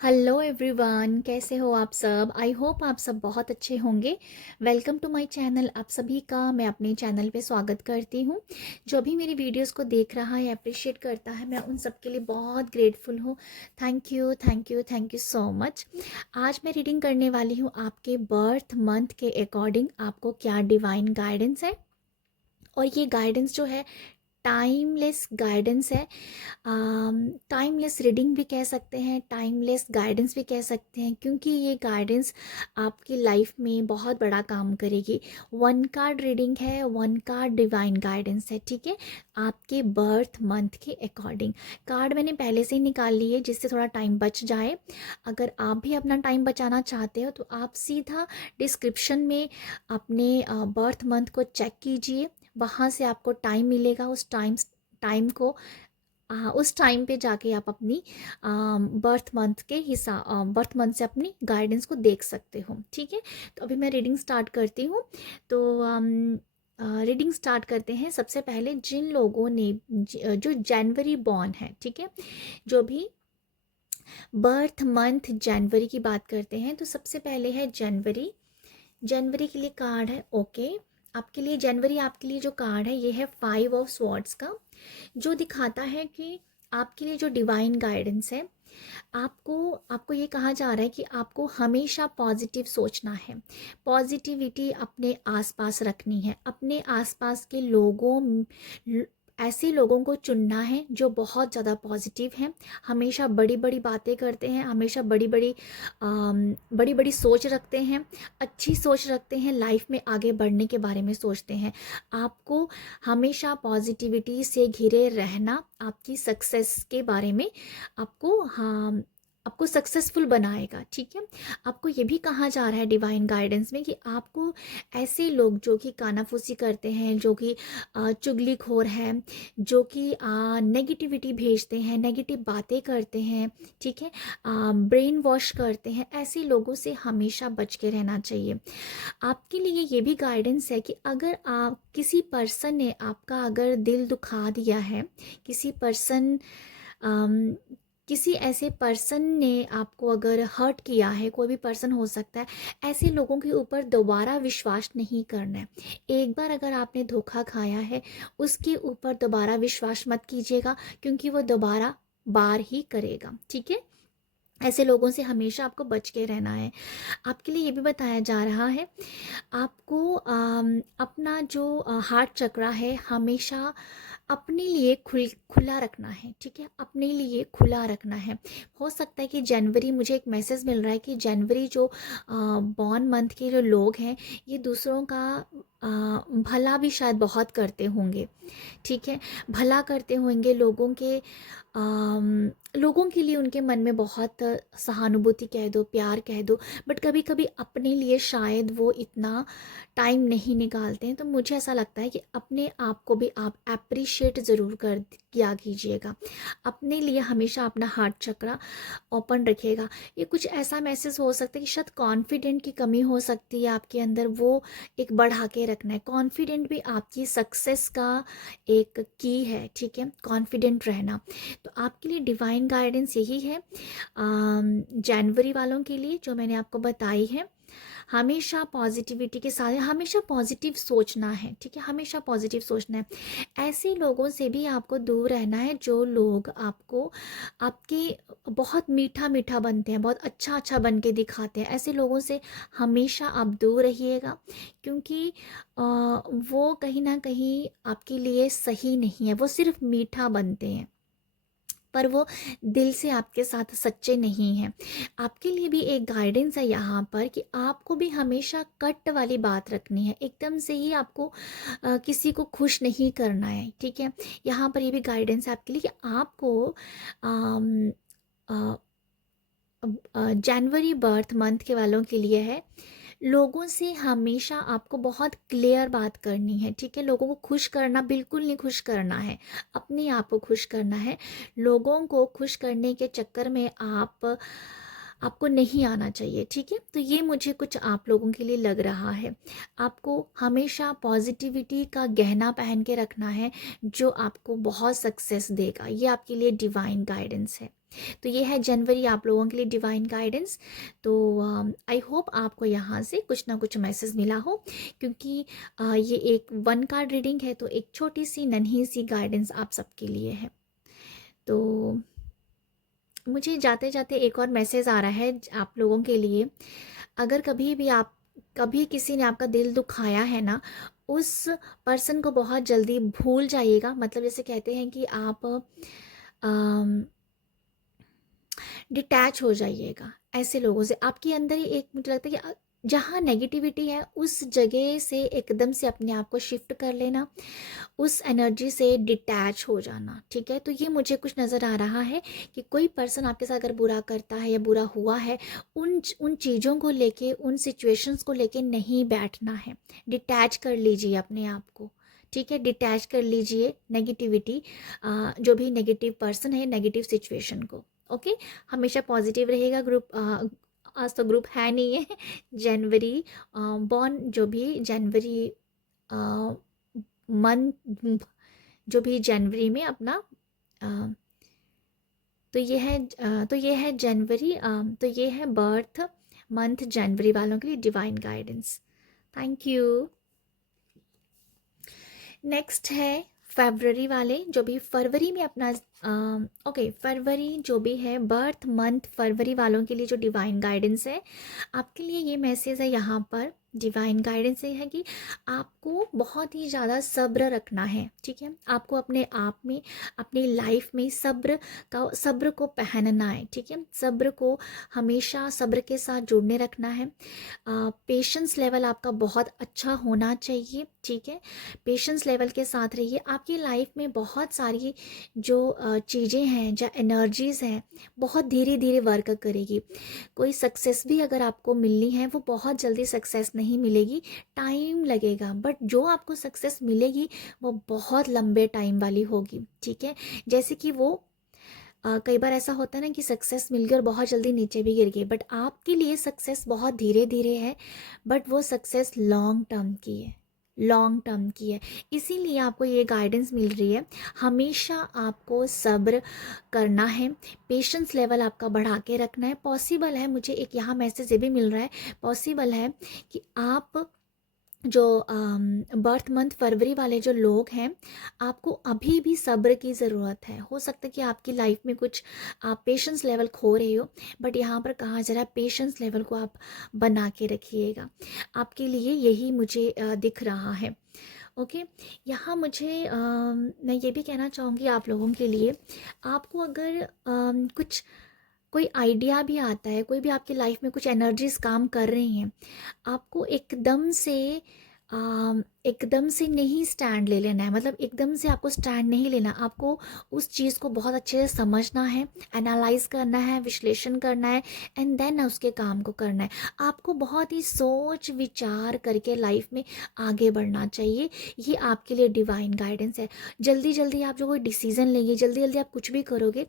Hello everyone, कैसे हो आप सब। आई होप आप सब बहुत अच्छे होंगे। Welcome to my channel. आप सभी का मैं अपने चैनल पे स्वागत करती हूँ। जो भी मेरी वीडियोस को देख रहा है, अप्रिशिएट करता है, मैं उन सब के लिए बहुत ग्रेटफुल हूँ। Thank you, thank you, thank you so much. आज मैं रीडिंग करने वाली हूँ आपके बर्थ मंथ के अकॉर्डिंग आपको क्या डिवाइन गाइडेंस है। और ये गाइडेंस जो है टाइमलेस गाइडेंस है। टाइमलेस रीडिंग भी कह सकते हैं, टाइमलेस गाइडेंस भी कह सकते हैं, क्योंकि ये गाइडेंस आपकी लाइफ में बहुत बड़ा काम करेगी। वन कार्ड रीडिंग है, वन कार्ड डिवाइन गाइडेंस है, ठीक है। आपके बर्थ मंथ के अकॉर्डिंग कार्ड मैंने पहले से ही निकाल ली है, जिससे थोड़ा टाइम बच जाए। अगर आप भी अपना टाइम बचाना चाहते हो तो आप सीधा डिस्क्रिप्शन में अपने बर्थ मंथ को चेक कीजिए। वहाँ से आपको टाइम मिलेगा। उस टाइम को उस टाइम पे जाके आप अपनी बर्थ मंथ से अपनी गाइडेंस को देख सकते हो, ठीक है। तो अभी मैं रीडिंग स्टार्ट करती हूँ। तो रीडिंग स्टार्ट करते हैं। सबसे पहले जिन लोगों ने जो जनवरी बॉर्न है, ठीक है, जो भी बर्थ मंथ जनवरी की बात करते हैं, तो सबसे पहले है जनवरी। जनवरी के लिए कार्ड है, ओके। आपके लिए जनवरी, आपके लिए जो कार्ड है ये है 5 ऑफ स्वॉर्ड्स का, जो दिखाता है कि आपके लिए जो डिवाइन गाइडेंस है, आपको आपको ये कहा जा रहा है कि आपको हमेशा पॉजिटिव सोचना है। पॉजिटिविटी अपने आसपास रखनी है। अपने आसपास के ऐसे लोगों को चुनना है जो बहुत ज़्यादा पॉजिटिव हैं, हमेशा बड़ी बड़ी बातें करते हैं, हमेशा बड़ी बड़ी सोच रखते हैं, अच्छी सोच रखते हैं, लाइफ में आगे बढ़ने के बारे में सोचते हैं। आपको हमेशा पॉजिटिविटी से घिरे रहना आपकी सक्सेस के बारे में आपको सक्सेसफुल बनाएगा, ठीक है। आपको ये भी कहा जा रहा है डिवाइन गाइडेंस में कि आपको ऐसे लोग जो कि कानाफूसी करते हैं, जो कि चुगलीखोर हैं, जो कि नेगेटिविटी भेजते हैं, नेगेटिव बातें करते हैं, ठीक है, ब्रेन वॉश करते हैं, ऐसे लोगों से हमेशा बच के रहना चाहिए। आपके लिए ये भी गाइडेंस है कि अगर आप किसी पर्सन ने आपका अगर दिल दुखा दिया है, किसी पर्सन अम, किसी ऐसे पर्सन ने आपको अगर हर्ट किया है, कोई भी पर्सन हो सकता है, ऐसे लोगों के ऊपर दोबारा विश्वास नहीं करना है। एक बार अगर आपने धोखा खाया है, उसके ऊपर दोबारा विश्वास मत कीजिएगा, क्योंकि वो दोबारा बार ही करेगा, ठीक है। ऐसे लोगों से हमेशा आपको बच के रहना है। आपके लिए ये भी बताया जा रहा है, आपको अपना जो हार्ट चक्रा है हमेशा अपने लिए खुला रखना है, ठीक है, अपने लिए खुला रखना है। हो सकता है कि जनवरी, मुझे एक मैसेज मिल रहा है कि जनवरी जो बॉर्न मंथ के जो लोग हैं, ये दूसरों का भला भी शायद बहुत करते होंगे, ठीक है। भला करते होंगे लोगों के लिए, उनके मन में बहुत सहानुभूति कह दो, प्यार कह दो, बट कभी कभी अपने लिए शायद वो इतना टाइम नहीं निकालते हैं। तो मुझे ऐसा लगता है कि अपने आप को भी आप अप्रिशिएट ज़रूर कर किया कीजिएगा। अपने लिए हमेशा अपना हार्ट चक्रा ओपन रखिएगा। ये कुछ ऐसा मैसेज हो सकता है कि शायद कॉन्फिडेंट की कमी हो सकती है आपके अंदर, वो एक बढ़ा के रखना है। कॉन्फिडेंट भी आपकी सक्सेस का एक की है, ठीक है, कॉन्फिडेंट रहना। तो आपके लिए डिवाइन गाइडेंस यही है जनवरी वालों के लिए, जो मैंने आपको बताई है। हमेशा पॉजिटिविटी के साथ, हमेशा पॉजिटिव सोचना है, ठीक है, हमेशा पॉजिटिव सोचना है। ऐसे लोगों से भी आपको दूर रहना है जो लोग आपको आपके बहुत मीठा मीठा बनते हैं, बहुत अच्छा अच्छा बन के दिखाते हैं। ऐसे लोगों से हमेशा आप दूर रहिएगा, क्योंकि वो कहीं ना कहीं आपके लिए सही नहीं है। वो सिर्फ मीठा बनते हैं, पर वो दिल से आपके साथ सच्चे नहीं हैं। आपके लिए भी एक गाइडेंस है यहाँ पर कि आपको भी हमेशा कट वाली बात रखनी है। एकदम से ही आपको किसी को खुश नहीं करना है, ठीक है। यहाँ पर ये भी गाइडेंस है आपके लिए कि आपको अम, अ, जनवरी बर्थ मंथ के वालों के लिए है, लोगों से हमेशा आपको बहुत क्लियर बात करनी है, ठीक है। लोगों को खुश करना बिल्कुल नहीं खुश करना है, अपने आप को खुश करना है। लोगों को खुश करने के चक्कर में आपको नहीं आना चाहिए, ठीक है। तो ये मुझे कुछ आप लोगों के लिए लग रहा है। आपको हमेशा पॉजिटिविटी का गहना पहन के रखना है जो आपको बहुत सक्सेस देगा। ये आपके लिए डिवाइन गाइडेंस है। तो ये है जनवरी आप लोगों के लिए डिवाइन गाइडेंस। तो आई होप आपको यहाँ से कुछ ना कुछ मैसेज मिला हो, क्योंकि ये एक 1 कार्ड रीडिंग है, तो एक छोटी सी नन्ही सी गाइडेंस आप सबके लिए है। तो मुझे जाते जाते एक और मैसेज आ रहा है आप लोगों के लिए। अगर कभी किसी ने आपका दिल दुखाया है ना, उस पर्सन को बहुत जल्दी भूल जाइएगा। मतलब जैसे कहते हैं कि आप डिटैच हो जाइएगा ऐसे लोगों से। आपके अंदर ही एक, मुझे लगता है कि जहाँ नेगेटिविटी है उस जगह से एकदम से अपने आप को शिफ्ट कर लेना, उस एनर्जी से डिटैच हो जाना, ठीक है। तो ये मुझे कुछ नज़र आ रहा है कि कोई पर्सन आपके साथ अगर बुरा करता है या बुरा हुआ है, उन चीज़ों को लेके, उन सिचुएशंस को लेके नहीं बैठना है। डिटैच कर लीजिए अपने आप को, ठीक है। डिटैच कर लीजिए नेगेटिविटी, जो भी नेगेटिव पर्सन है, नेगेटिव सिचुएशन को। ओके, हमेशा पॉजिटिव रहेगा। ग्रुप आज तो ग्रुप है नहीं है। जनवरी बॉर्न, जो भी जनवरी मंथ, जो भी जनवरी में अपना तो ये है जनवरी, तो ये है बर्थ मंथ जनवरी वालों के लिए divine guidance. Thank you. Next है फरवरी वाले, जो भी फरवरी में अपना ओके, फरवरी जो भी है बर्थ मंथ फरवरी वालों के लिए जो डिवाइन गाइडेंस है आपके लिए, ये मैसेज है यहाँ पर। डिवाइन गाइडेंस ये है कि आपको बहुत ही ज़्यादा सब्र रखना है, ठीक है। आपको अपने आप में, अपनी लाइफ में सब्र को पहनना है, ठीक है। सब्र को हमेशा सब्र के साथ जुड़ने रखना है। पेशेंस लेवल आपका बहुत अच्छा होना चाहिए, ठीक है। पेशेंस लेवल के साथ रहिए। आपकी लाइफ में बहुत सारी जो चीज़ें हैं, जो एनर्जीज़ हैं, बहुत धीरे धीरे वर्क करेगी। कोई सक्सेस भी अगर आपको मिलनी है, वो बहुत जल्दी सक्सेस नहीं मिलेगी, टाइम लगेगा। बट जो आपको सक्सेस मिलेगी वो बहुत लंबे टाइम वाली होगी, ठीक है। जैसे कि वो कई बार ऐसा होता है ना कि सक्सेस मिल गई और बहुत जल्दी नीचे भी गिर गई, बट आपके लिए सक्सेस बहुत धीरे धीरे है, बट वो सक्सेस लॉन्ग टर्म की है, लॉन्ग टर्म की है। इसीलिए आपको ये गाइडेंस मिल रही है। हमेशा आपको सब्र करना है, पेशेंस लेवल आपका बढ़ा के रखना है। पॉसिबल है, मुझे एक यहाँ मैसेज ये भी मिल रहा है, पॉसिबल है कि आप जो बर्थ मंथ फरवरी वाले जो लोग हैं, आपको अभी भी सब्र की ज़रूरत है। हो सकता है कि आपकी लाइफ में कुछ आप पेशेंस लेवल खो रहे हो, बट यहाँ पर कहा जा रहा है पेशेंस लेवल को आप बना के रखिएगा। आपके लिए यही मुझे दिख रहा है। ओके, यहाँ मुझे मैं ये भी कहना चाहूँगी आप लोगों के लिए, आपको अगर कोई आइडिया भी आता है, कोई भी आपकी लाइफ में कुछ एनर्जीज काम कर रही हैं, आपको एकदम से नहीं स्टैंड ले लेना है। मतलब एकदम से आपको स्टैंड नहीं लेना, आपको उस चीज़ को बहुत अच्छे से समझना है, एनालाइज करना है, विश्लेषण करना है, एंड देन उसके काम को करना है। आपको बहुत ही सोच विचार करके लाइफ में आगे बढ़ना चाहिए। ये आपके लिए डिवाइन गाइडेंस है। जल्दी जल्दी आप जो कोई डिसीज़न लेंगे, जल्दी जल्दी आप कुछ भी करोगे,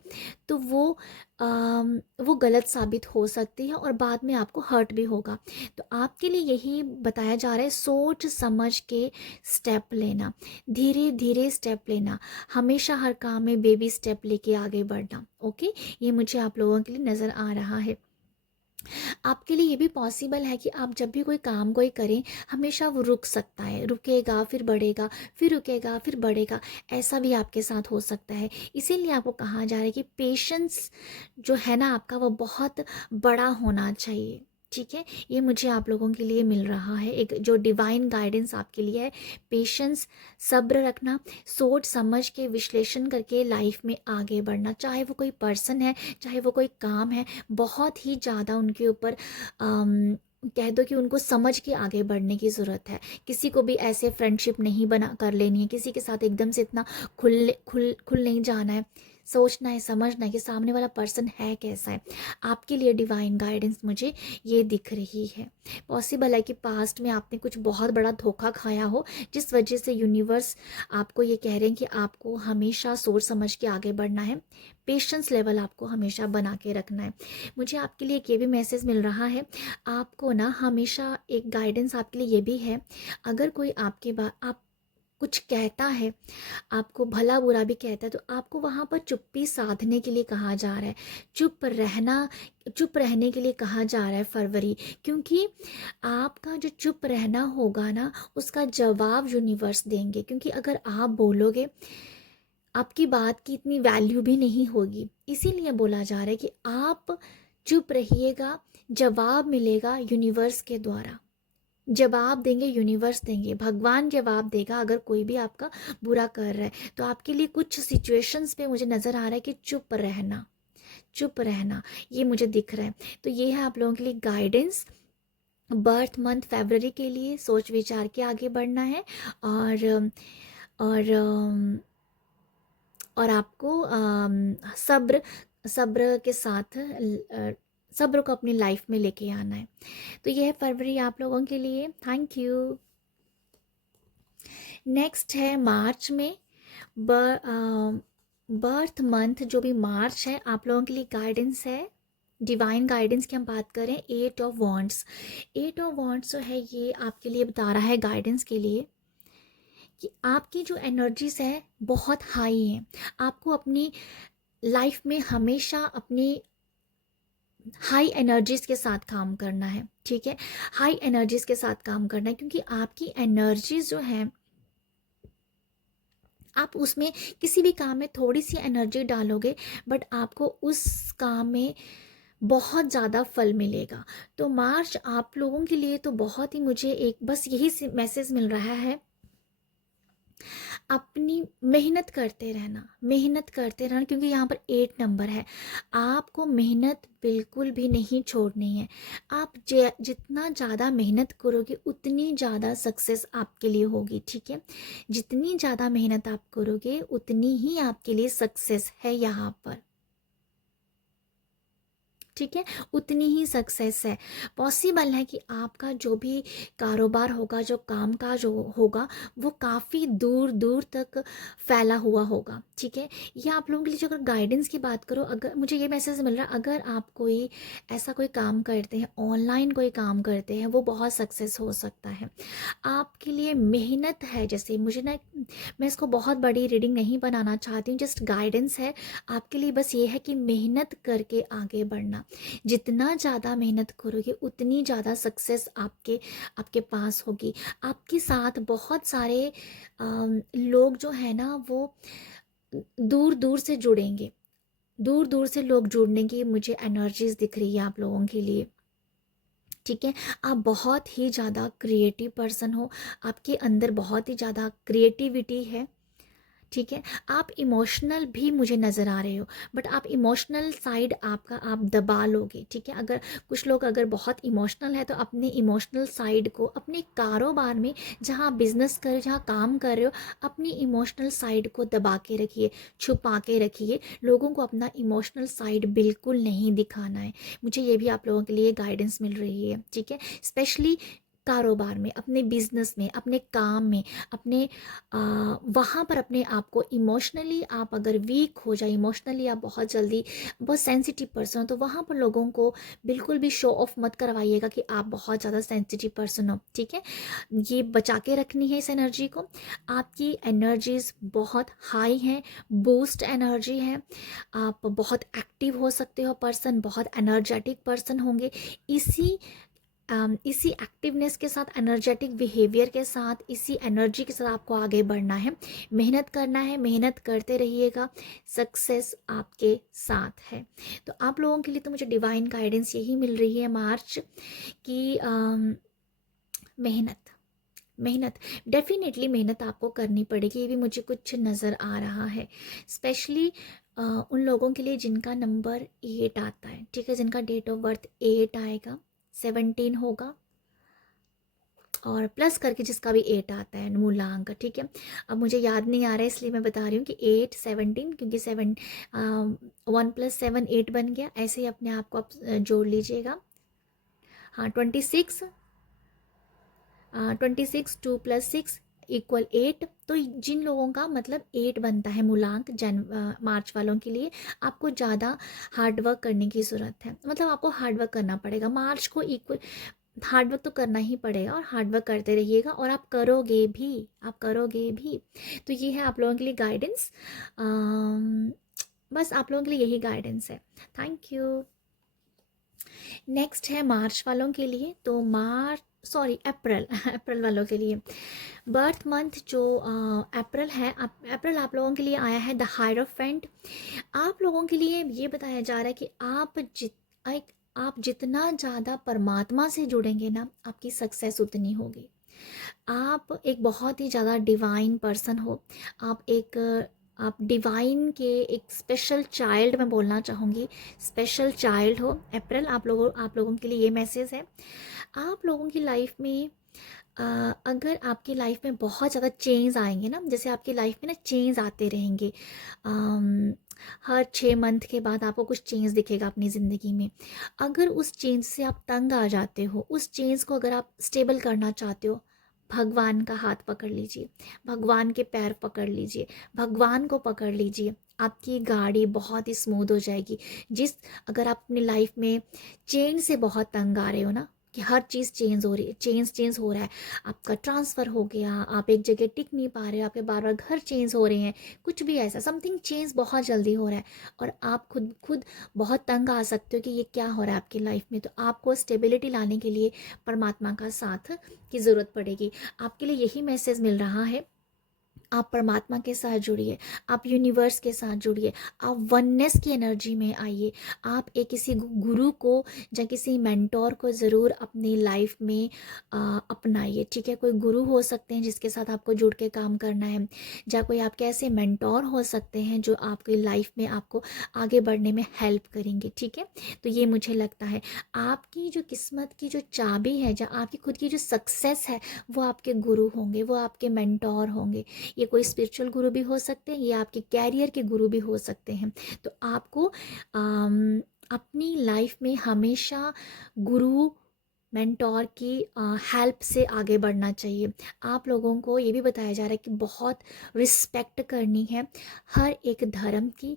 तो वो गलत साबित हो सकती है और बाद में आपको हर्ट भी होगा। तो आपके लिए यही बताया जा रहा है, सोच समझ के स्टेप लेना, धीरे धीरे स्टेप लेना, हमेशा हर काम में बेबी स्टेप लेके आगे बढ़ना। ओके, ये मुझे आप लोगों के लिए नज़र आ रहा है। आपके लिए ये भी पॉसिबल है कि आप जब भी कोई काम कोई करें, हमेशा वो रुक सकता है, रुकेगा फिर बढ़ेगा, फिर रुकेगा फिर बढ़ेगा, ऐसा भी आपके साथ हो सकता है। इसीलिए आपको कहा जा रहा है कि पेशेंस जो है ना आपका, वो बहुत बड़ा होना चाहिए, ठीक है। ये मुझे आप लोगों के लिए मिल रहा है, एक जो डिवाइन गाइडेंस आपके लिए है। पेशेंस, सब्र रखना, सोच समझ के विश्लेषण करके लाइफ में आगे बढ़ना, चाहे वो कोई पर्सन है, चाहे वो कोई काम है, बहुत ही ज़्यादा उनके ऊपर कह दो कि उनको समझ के आगे बढ़ने की ज़रूरत है। किसी को भी ऐसे फ्रेंडशिप नहीं बना कर लेनी है, किसी के साथ एकदम से इतना खुल खुल खुल नहीं जाना है। सोचना है, समझना है कि सामने वाला पर्सन है कैसा है। आपके लिए डिवाइन गाइडेंस मुझे ये दिख रही है। पॉसिबल है कि पास्ट में आपने कुछ बहुत बड़ा धोखा खाया हो, जिस वजह से यूनिवर्स आपको ये कह रहे हैं कि आपको हमेशा सोच समझ के आगे बढ़ना है, पेशेंस लेवल आपको हमेशा बना के रखना है। मुझे आपके लिए एक ये भी मैसेज मिल रहा है, आपको ना हमेशा एक गाइडेंस आपके लिए ये भी है, अगर कोई आपके आप कुछ कहता है, आपको भला बुरा भी कहता है, तो आपको वहाँ पर चुप्पी साधने के लिए कहा जा रहा है, चुप रहने के लिए कहा जा रहा है फरवरी। क्योंकि आपका जो चुप रहना होगा ना, उसका जवाब यूनिवर्स देंगे। क्योंकि अगर आप बोलोगे, आपकी बात की इतनी वैल्यू भी नहीं होगी। इसीलिए बोला जा रहा है कि आप चुप रहिएगा, जवाब मिलेगा यूनिवर्स के द्वारा। जवाब देंगे, यूनिवर्स देंगे, भगवान जवाब देगा। अगर कोई भी आपका बुरा कर रहा है तो आपके लिए कुछ सिचुएशंस पे मुझे नज़र आ रहा है कि चुप रहना, ये मुझे दिख रहा है। तो ये है आप लोगों के लिए गाइडेंस। बर्थ मंथ फरवरी के लिए सोच विचार के आगे बढ़ना है, और और आपको सब्र सब्र के साथ सब्र को अपनी लाइफ में लेके आना है। तो ये है फरवरी आप लोगों के लिए। Thank you. नेक्स्ट है मार्च में। बर्थ मंथ जो भी मार्च है आप लोगों के लिए गाइडेंस है, डिवाइन गाइडेंस की हम बात करें, 8 ऑफ वॉन्ड्स। 8 ऑफ वॉन्ड्स जो है ये आपके लिए बता रहा है गाइडेंस के लिए कि आपकी जो एनर्जीज है बहुत हाई हैं। आपको अपनी लाइफ में हमेशा अपनी हाई एनर्जीज के साथ काम करना है, ठीक है, हाई एनर्जीज के साथ काम करना है। क्योंकि आपकी एनर्जीज जो है, आप उसमें किसी भी काम में थोड़ी सी एनर्जी डालोगे, बट आपको उस काम में बहुत ज़्यादा फल मिलेगा। तो मार्च आप लोगों के लिए तो बहुत ही, मुझे एक बस यही मैसेज मिल रहा है, अपनी मेहनत करते रहना। क्योंकि यहाँ पर 8 नंबर है, आपको मेहनत बिल्कुल भी नहीं छोड़नी है। आप जितना ज़्यादा मेहनत करोगे उतनी ज़्यादा सक्सेस आपके लिए होगी, ठीक है। जितनी ज़्यादा मेहनत आप करोगे उतनी ही आपके लिए सक्सेस है यहाँ पर, ठीक है, उतनी ही सक्सेस है। पॉसिबल है कि आपका जो भी कारोबार होगा, जो कामकाज होगा, वो काफ़ी दूर दूर तक फैला हुआ होगा, ठीक है। ये आप लोगों के लिए जो अगर गाइडेंस की बात करो, अगर मुझे ये मैसेज मिल रहा है, अगर आप कोई ऐसा कोई काम करते हैं, ऑनलाइन कोई काम करते हैं, वो बहुत सक्सेस हो सकता है। आपके लिए मेहनत है, जैसे मुझे ना, मैं इसको बहुत बड़ी रीडिंग नहीं बनाना चाहती हूँ, जस्ट गाइडेंस है आपके लिए। बस ये है कि मेहनत करके आगे बढ़ना, जितना ज़्यादा मेहनत करोगे उतनी ज़्यादा सक्सेस आपके आपके पास होगी। आपके साथ बहुत सारे लोग जो है ना, वो दूर दूर से जुड़ेंगे, दूर दूर से लोग जुड़ने की मुझे एनर्जीज दिख रही है आप लोगों के लिए, ठीक है। आप बहुत ही ज़्यादा क्रिएटिव पर्सन हो, आपके अंदर बहुत ही ज़्यादा क्रिएटिविटी है, ठीक है। आप इमोशनल भी मुझे नज़र आ रहे हो, बट आप इमोशनल साइड आपका आप दबा लोगे, ठीक है। अगर कुछ लोग अगर बहुत इमोशनल है तो अपने इमोशनल साइड को अपने कारोबार में, जहाँ बिजनेस कर, जहाँ काम कर रहे हो, अपनी इमोशनल साइड को दबा के रखिए, छुपा के रखिए। लोगों को अपना इमोशनल साइड बिल्कुल नहीं दिखाना है। मुझे ये भी आप लोगों के लिए गाइडेंस मिल रही है, ठीक है। स्पेशली कारोबार में, अपने बिजनेस में, अपने काम में, अपने वहाँ पर अपने आप को इमोशनली, आप अगर वीक हो जाए इमोशनली, आप बहुत जल्दी बहुत सेंसिटिव पर्सन हो, तो वहाँ पर लोगों को बिल्कुल भी शो ऑफ मत करवाइएगा कि आप बहुत ज़्यादा सेंसिटिव पर्सन हो, ठीक है। ये बचा के रखनी है इस एनर्जी को। आपकी एनर्जीज बहुत हाई हैं, बूस्ट एनर्जी है, आप बहुत एक्टिव हो सकते हो पर्सन, बहुत एनर्जेटिक पर्सन होंगे। इसी एक्टिवनेस के साथ, एनर्जेटिक बिहेवियर के साथ, इसी एनर्जी के साथ आपको आगे बढ़ना है, मेहनत करना है, मेहनत करते रहिएगा, सक्सेस आपके साथ है। तो आप लोगों के लिए तो मुझे डिवाइन गाइडेंस यही मिल रही है मार्च की, मेहनत मेहनत डेफिनेटली मेहनत आपको करनी पड़ेगी, ये भी मुझे कुछ नज़र आ रहा है। स्पेशली उन लोगों के लिए जिनका नंबर 8 आता है, ठीक है, जिनका डेट ऑफ बर्थ 8 आएगा, 17 होगा, और प्लस करके जिसका भी 8 आता है मूलांक, ठीक है। अब मुझे याद नहीं आ रहा है इसलिए मैं बता रही हूँ कि 8 17, क्योंकि 1 + 7 8 बन गया, ऐसे ही अपने आप को आप जोड़ लीजिएगा। हाँ 26, 26 2 + 6 = 8। तो जिन लोगों का मतलब 8 बनता है मूलांक मार्च वालों के लिए, आपको ज़्यादा हार्डवर्क करने की ज़रूरत है, मतलब आपको हार्डवर्क करना पड़ेगा। मार्च को इक्वल हार्डवर्क तो करना ही पड़ेगा, और हार्डवर्क करते रहिएगा, और आप करोगे भी, आप करोगे भी। तो ये है आप लोगों के लिए गाइडेंस। बस आप लोगों के लिए यही गाइडेंस है। Thank you. नेक्स्ट है मार्च वालों के लिए। तो अप्रैल अप्रैल वालों के लिए बर्थ मंथ जो अप्रैल है, अप्रैल आप लोगों के लिए आया है द हायरोफेंट। आप लोगों के लिए ये बताया जा रहा है कि आप जितना ज़्यादा परमात्मा से जुड़ेंगे ना, आपकी सक्सेस उतनी होगी। आप एक बहुत ही ज़्यादा डिवाइन पर्सन हो। आप डिवाइन के एक स्पेशल चाइल्ड, मैं बोलना चाहूँगी स्पेशल चाइल्ड हो। अप्रैल आप लोगों के लिए ये मैसेज है। आप लोगों की लाइफ में अगर आपकी लाइफ में बहुत ज़्यादा चेंज आएंगे ना, जैसे आपकी लाइफ में ना चेंज आते रहेंगे, हर 6 मंथ के बाद आपको कुछ चेंज दिखेगा अपनी ज़िंदगी में। अगर उस चेंज से आप तंग आ जाते हो, उस चेंज को अगर आप स्टेबल करना चाहते हो, भगवान का हाथ पकड़ लीजिए, भगवान के पैर पकड़ लीजिए, भगवान को पकड़ लीजिए, आपकी गाड़ी बहुत ही स्मूथ हो जाएगी। अगर आप अपनी लाइफ में चेंज से बहुत तंग आ रहे हो ना, कि हर चीज़ चेंज हो रही है, चेंज हो रहा है, आपका ट्रांसफ़र हो गया, आप एक जगह टिक नहीं पा रहे हो, आपके बार बार घर चेंज हो रहे हैं, कुछ भी ऐसा समथिंग चेंज बहुत जल्दी हो रहा है, और आप खुद बहुत तंग आ सकते हो कि ये क्या हो रहा है आपकी लाइफ में। तो आपको स्टेबिलिटी लाने के लिए परमात्मा का साथ की ज़रूरत पड़ेगी। आपके लिए यही मैसेज मिल रहा है। आप परमात्मा के साथ जुड़िए, आप यूनिवर्स के साथ जुड़िए, आप वननेस की एनर्जी में आइए। आप एक किसी गुरु को या किसी मेंटोर को ज़रूर अपनी लाइफ में अपनाइए, ठीक है। कोई गुरु हो सकते हैं जिसके साथ आपको जुड़ के काम करना है, या कोई आपके ऐसे मेंटोर हो सकते हैं जो आपकी लाइफ में आपको आगे बढ़ने में हेल्प करेंगे, ठीक है। तो ये मुझे लगता है आपकी जो किस्मत की जो चाबी है, या आपकी खुद की जो सक्सेस है, वो आपके गुरु होंगे, वो आपके मेंटोर होंगे। ये कोई स्पिरिचुअल गुरु भी हो सकते हैं, ये आपके कैरियर के गुरु भी हो सकते हैं। तो आपको अपनी लाइफ में हमेशा गुरु मेंटोर की हेल्प से आगे बढ़ना चाहिए। आप लोगों को ये भी बताया जा रहा है कि बहुत रिस्पेक्ट करनी है हर एक धर्म की,